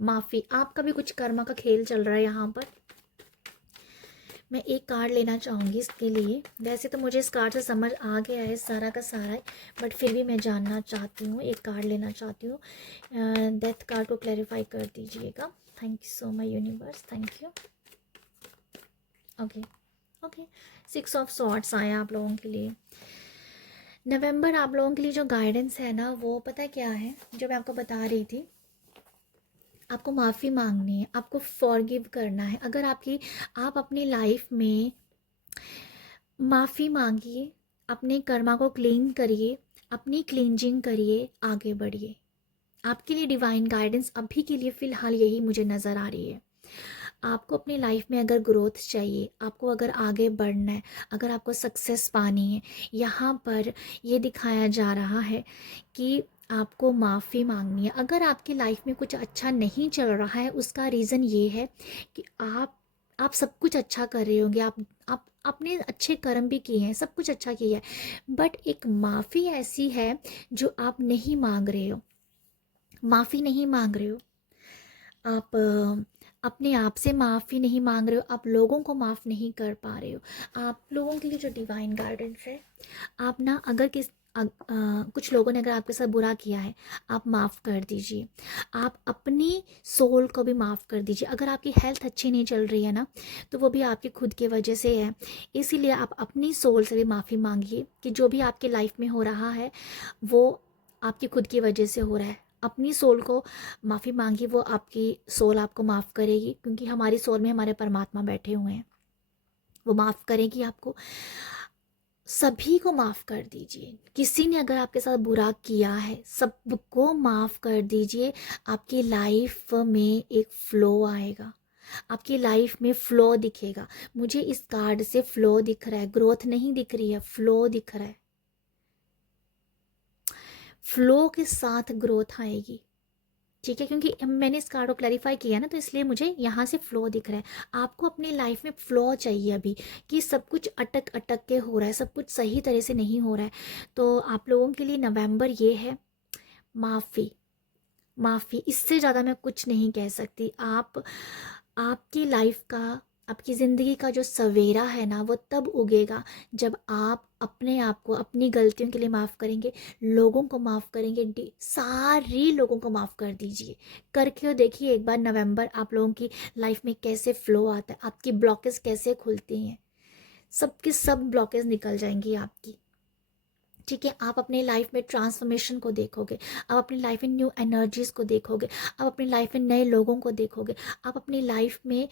माफ़ी, आपका भी कुछ कर्मा का खेल चल रहा है यहाँ पर। मैं एक कार्ड लेना चाहूँगी इसके लिए। वैसे तो मुझे इस कार्ड से समझ आ गया है सारा का सारा, बट फिर भी मैं जानना चाहती हूँ, एक कार्ड लेना चाहती हूँ। डेथ कार्ड को क्लैरिफाई कर दीजिएगा। Thank you so much universe, thank you. Okay okay, 6 of swords आया आप लोगों के लिए। नवंबर आप लोगों के लिए जो गाइडेंस है ना, वो पता है क्या है, जो मैं आपको बता रही थी। आपको माफ़ी मांगनी है, आपको फॉरगिव करना है। अगर आप अपनी लाइफ में माफ़ी मांगिए, अपने कर्मा को क्लीन करिए, अपनी क्लींजिंग करिए, आगे बढ़िए। आपके लिए डिवाइन गाइडेंस अभी के लिए फ़िलहाल यही मुझे नज़र आ रही है। आपको अपनी लाइफ में अगर ग्रोथ चाहिए, आपको अगर आगे बढ़ना है, अगर आपको सक्सेस पानी है, यहाँ पर ये दिखाया जा रहा है कि आपको माफ़ी मांगनी है। अगर आपकी लाइफ में कुछ अच्छा नहीं चल रहा है, उसका रीज़न ये है कि आप सब कुछ अच्छा कर रहे होंगे, आप आपने अच्छे कर्म भी किए हैं, सब कुछ अच्छा किया है, बट एक माफ़ी ऐसी है जो आप नहीं मांग रहे हो। माफ़ी नहीं मांग रहे हो आप, अपने आप से माफ़ी नहीं मांग रहे हो, आप लोगों को माफ़ नहीं कर पा रहे हो। आप लोगों के लिए जो डिवाइन गाइडेंस है, आप ना अगर कुछ लोगों ने अगर आपके साथ बुरा किया है, आप माफ़ कर दीजिए। आप अपनी सोल को भी माफ़ कर दीजिए। अगर आपकी हेल्थ अच्छी नहीं चल रही है ना, तो वो भी आपकी खुद की वजह से है। इसीलिए आप अपनी सोल से भी माफ़ी मांगिए कि जो भी आपकी लाइफ में हो रहा है, वो आपकी खुद की वजह से हो रहा है। अपनी सोल को माफ़ी मांगी, वो आपकी सोल आपको माफ़ करेगी, क्योंकि हमारी सोल में हमारे परमात्मा बैठे हुए हैं, वो माफ़ करेगी आपको। सभी को माफ़ कर दीजिए। किसी ने अगर आपके साथ बुरा किया है, सबको माफ़ कर दीजिए। आपकी लाइफ में एक फ़्लो आएगा, आपकी लाइफ में फ़्लो दिखेगा। मुझे इस कार्ड से फ़्लो दिख रहा है, ग्रोथ नहीं दिख रही है, फ़्लो दिख रहा है। फ़्लो के साथ ग्रोथ आएगी, ठीक है, क्योंकि मैंने इस कार्ड को क्लैरिफाई किया ना, तो इसलिए मुझे यहाँ से फ़्लो दिख रहा है। आपको अपनी लाइफ में फ़्लो चाहिए अभी, कि सब कुछ अटक अटक के हो रहा है, सब कुछ सही तरह से नहीं हो रहा है। तो आप लोगों के लिए नवंबर ये है, माफ़ी। माफ़ी, इससे ज़्यादा मैं कुछ नहीं कह सकती। आपकी लाइफ का, आपकी ज़िंदगी का जो सवेरा है ना, वो तब उगेगा जब आप अपने आप को, अपनी गलतियों के लिए माफ़ करेंगे, लोगों को माफ़ करेंगे, सारी लोगों को माफ़ कर दीजिए। करके देखिए एक बार नवंबर, आप लोगों की लाइफ में कैसे फ़्लो आता है, आपकी ब्लॉकेज कैसे खुलती हैं, सबकी सब ब्लॉकेज निकल जाएंगी आपकी, ठीक है। आप अपने लाइफ में ट्रांसफॉर्मेशन को देखोगे, आप अपनी लाइफ में न्यू एनर्जीज़ को देखोगे, आप अपनी लाइफ में नए लोगों को देखोगे, आप अपनी लाइफ में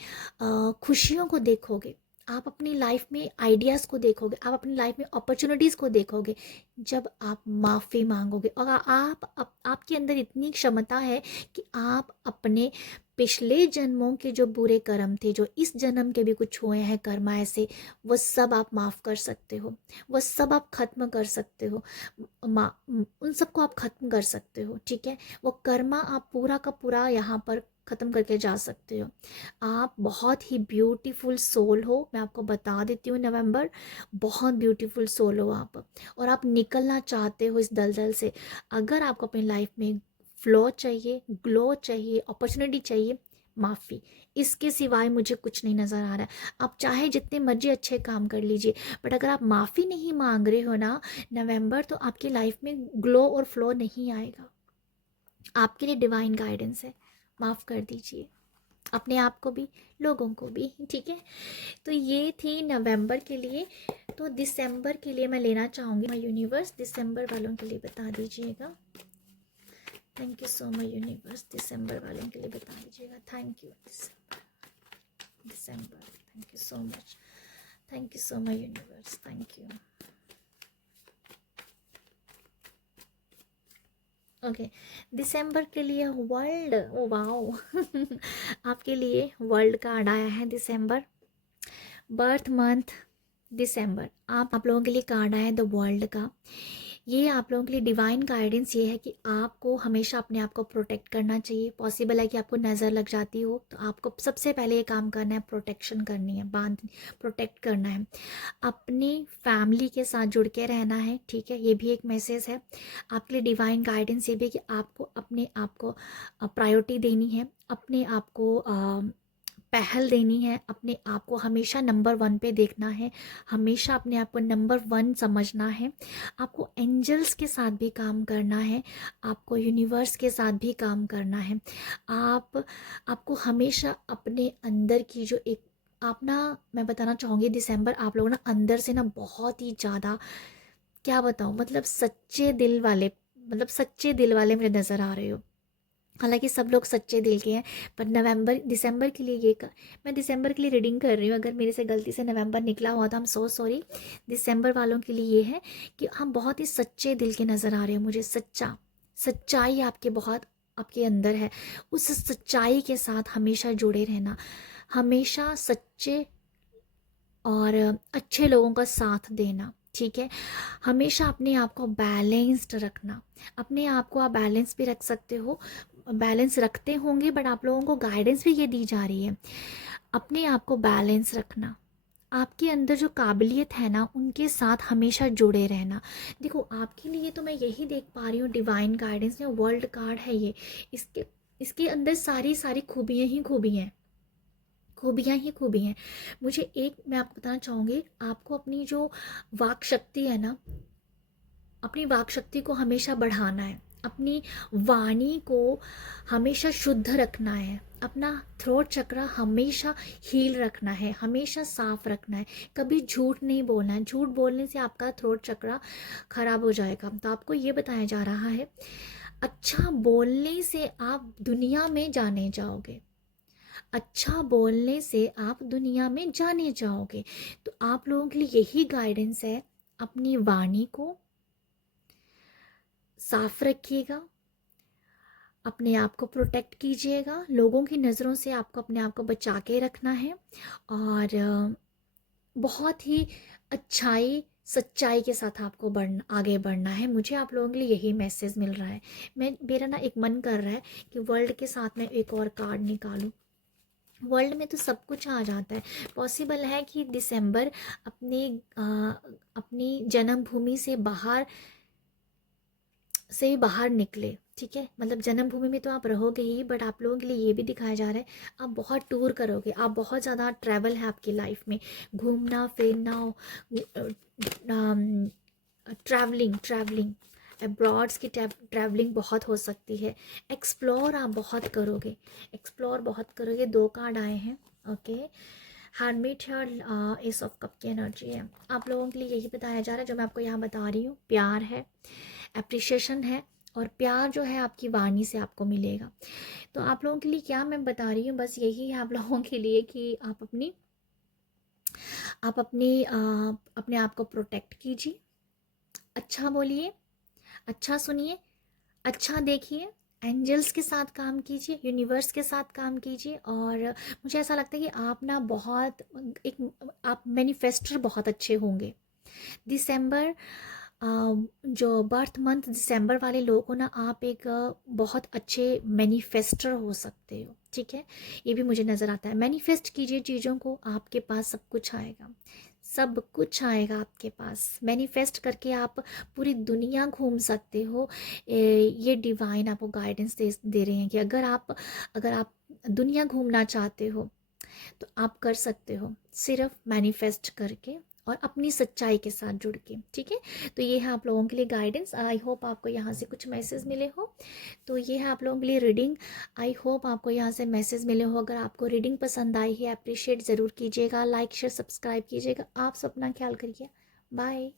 खुशियों को देखोगे, आप अपनी लाइफ में आइडियाज़ को देखोगे, आप अपनी लाइफ में अपॉर्चुनिटीज़ को देखोगे, जब आप माफ़ी मांगोगे। और आपके अंदर इतनी क्षमता है कि आप अपने पिछले जन्मों के जो बुरे कर्म थे, जो इस जन्म के भी कुछ हुए हैं कर्म ऐसे, वो सब आप माफ़ कर सकते हो, वो सब आप ख़त्म कर सकते हो। उन सबको आप ख़त्म कर सकते हो, ठीक है। वो कर्मा आप पूरा का पूरा यहाँ पर ख़त्म करके जा सकते हो। आप बहुत ही ब्यूटीफुल सोल हो, मैं आपको बता देती हूँ नवंबर, बहुत ब्यूटीफुल सोल हो आप, और आप निकलना चाहते हो इस दलदल से। अगर आपको अपनी लाइफ में फ्लो चाहिए, ग्लो चाहिए, अपॉर्चुनिटी चाहिए, माफ़ी, इसके सिवाय मुझे कुछ नहीं नज़र आ रहा है। आप चाहे जितने मर्जी अच्छे काम कर लीजिए, बट अगर आप माफ़ी नहीं मांग रहे हो ना नवंबर, तो आपकी लाइफ में ग्लो और फ्लो नहीं आएगा। आपके लिए डिवाइन गाइडेंस है, माफ़ कर दीजिए अपने आप को भी, लोगों को भी, ठीक है। तो ये थी नवंबर के लिए। तो दिसंबर के लिए मैं लेना चाहूँगी माय यूनिवर्स, दिसंबर वालों के लिए बता दीजिएगा। Thank you so much universe, दिसंबर वालों के लिए बता दीजिएगा। थैंक यू दिसंबर, thank you so much, thank you so much universe, thank you. Okay, दिसंबर के लिए वर्ल्ड, ओ वाओ आपके लिए वर्ल्ड कार्ड आया है दिसंबर, बर्थ मंथ दिसंबर। आप लोगों के लिए कार्ड आया है द वर्ल्ड का। ये आप लोगों के लिए डिवाइन गाइडेंस ये है कि आपको हमेशा अपने आप को प्रोटेक्ट करना चाहिए। पॉसिबल है कि आपको नज़र लग जाती हो, तो आपको सबसे पहले ये काम करना है, प्रोटेक्शन करनी है, प्रोटेक्ट करना है, अपनी फैमिली के साथ जुड़ के रहना है, ठीक है। ये भी एक मैसेज है आपके लिए, डिवाइन गाइडेंस ये भी है कि आपको अपने आप को प्रायोरिटी देनी है, अपने आप को पहल देनी है, अपने आप को हमेशा नंबर 1 पे देखना है, हमेशा अपने आप को नंबर 1 समझना है। आपको एंजल्स के साथ भी काम करना है, आपको यूनिवर्स के साथ भी काम करना है। आपको हमेशा अपने अंदर की जो एक आप ना, मैं बताना चाहूँगी दिसंबर आप लोग ना अंदर से ना बहुत ही ज़्यादा, क्या बताऊँ, मतलब सच्चे दिल वाले, मतलब सच्चे दिल वाले मुझे नज़र आ रहे हो। हालांकि सब लोग सच्चे दिल के हैं, पर दिसंबर के लिए मैं दिसंबर के लिए रीडिंग कर रही हूँ। अगर मेरे से गलती से नवंबर निकला हुआ तो हम सो सॉरी। दिसंबर वालों के लिए ये है कि हम बहुत ही सच्चे दिल के नज़र आ रहे हैं मुझे, सच्चाई आपके बहुत आपके अंदर है। उस सच्चाई के साथ हमेशा जुड़े रहना, हमेशा सच्चे और अच्छे लोगों का साथ देना, ठीक है। हमेशा अपने आप को बैलेंस्ड रखना, अपने आप को आप बैलेंस भी रख सकते हो, बैलेंस रखते होंगे, बट आप लोगों को गाइडेंस भी ये दी जा रही है, अपने आप को बैलेंस रखना, आपके अंदर जो काबिलियत है ना उनके साथ हमेशा जुड़े रहना। देखो आपके लिए तो मैं यही देख पा रही हूँ, डिवाइन गाइडेंस में वर्ल्ड कार्ड है ये, इसके इसके अंदर सारी सारी खूबियाँ ही खूबियाँ हैं, खूबियाँ ही खूबी हैं। मुझे एक मैं आपको बताना चाहूँगी, आपको अपनी जो वाक शक्ति है ना, अपनी वाक शक्ति को हमेशा बढ़ाना है, अपनी वाणी को हमेशा शुद्ध रखना है, अपना थ्रोट चक्र हमेशा हील रखना है, हमेशा साफ रखना है, कभी झूठ नहीं बोलना है। झूठ बोलने से आपका थ्रोट चक्र खराब हो जाएगा। तो आपको ये बताया जा रहा है, अच्छा बोलने से आप दुनिया में जाने जाओगे, अच्छा बोलने से आप दुनिया में जाने जाओगे। तो आप लोगों के लिए यही गाइडेंस है, अपनी वाणी को साफ रखिएगा, अपने आप को प्रोटेक्ट कीजिएगा, लोगों की नज़रों से आपको अपने आप को बचा के रखना है, और बहुत ही अच्छाई सच्चाई के साथ आपको आगे बढ़ना है। मुझे आप लोगों के लिए यही मैसेज मिल रहा है। मेरा ना एक मन कर रहा है कि वर्ल्ड के साथ में एक और कार्ड निकालूं। वर्ल्ड में तो सब कुछ आ जाता है। पॉसिबल है कि दिसंबर अपनी जन्मभूमि से बाहर निकले, ठीक है। मतलब जन्मभूमि में तो आप रहोगे ही, बट आप लोगों के लिए ये भी दिखाया जा रहा है आप बहुत टूर करोगे, आप बहुत ज़्यादा ट्रैवल है आपकी लाइफ में, घूमना फिरना, ट्रैवलिंग अब्रॉड्स की ट्रैवलिंग बहुत हो सकती है। एक्सप्लोर आप बहुत करोगे, एक्सप्लोर बहुत करोगे। 2 कार्ड आए हैं, ओके। हैंडमेड है, एस ऑफ कप की एनर्जी है। आप लोगों के लिए यही बताया जा रहा है जो मैं आपको यहाँ बता रही हूँ, प्यार है, अप्रिशिएशन है, और प्यार जो है आपकी वाणी से आपको मिलेगा। तो आप लोगों के लिए क्या मैं बता रही हूँ, बस यही है आप लोगों के लिए कि आप अपने आप को प्रोटेक्ट कीजिए, अच्छा बोलिए, अच्छा सुनिए, अच्छा देखिए, एंजल्स के साथ काम कीजिए, यूनिवर्स के साथ काम कीजिए। और मुझे ऐसा लगता है कि आप ना बहुत आप मैनिफेस्टर बहुत अच्छे होंगे। दिसंबर जो बर्थ मंथ दिसंबर वाले लोग हो ना, आप एक बहुत अच्छे मैनिफेस्टर हो सकते हो, ठीक है। ये भी मुझे नज़र आता है। मैनिफेस्ट कीजिए चीज़ों को, आपके पास सब कुछ आएगा, सब कुछ आएगा आपके पास। मैनिफेस्ट करके आप पूरी दुनिया घूम सकते हो। ये डिवाइन आपको गाइडेंस दे रहे हैं कि अगर आप दुनिया घूमना चाहते हो तो आप कर सकते हो, सिर्फ मैनिफेस्ट करके और अपनी सच्चाई के साथ जुड़ के, ठीक है। तो ये है आप लोगों के लिए गाइडेंस। आई होप आपको यहाँ से कुछ मैसेज मिले हो। तो ये है आप लोगों के लिए रीडिंग। आई होप आपको यहाँ से मैसेज मिले हो। अगर आपको रीडिंग पसंद आई है, अप्रिशिएट ज़रूर कीजिएगा, लाइक शेयर सब्सक्राइब कीजिएगा। आप सब अपना ख्याल करिए। बाय।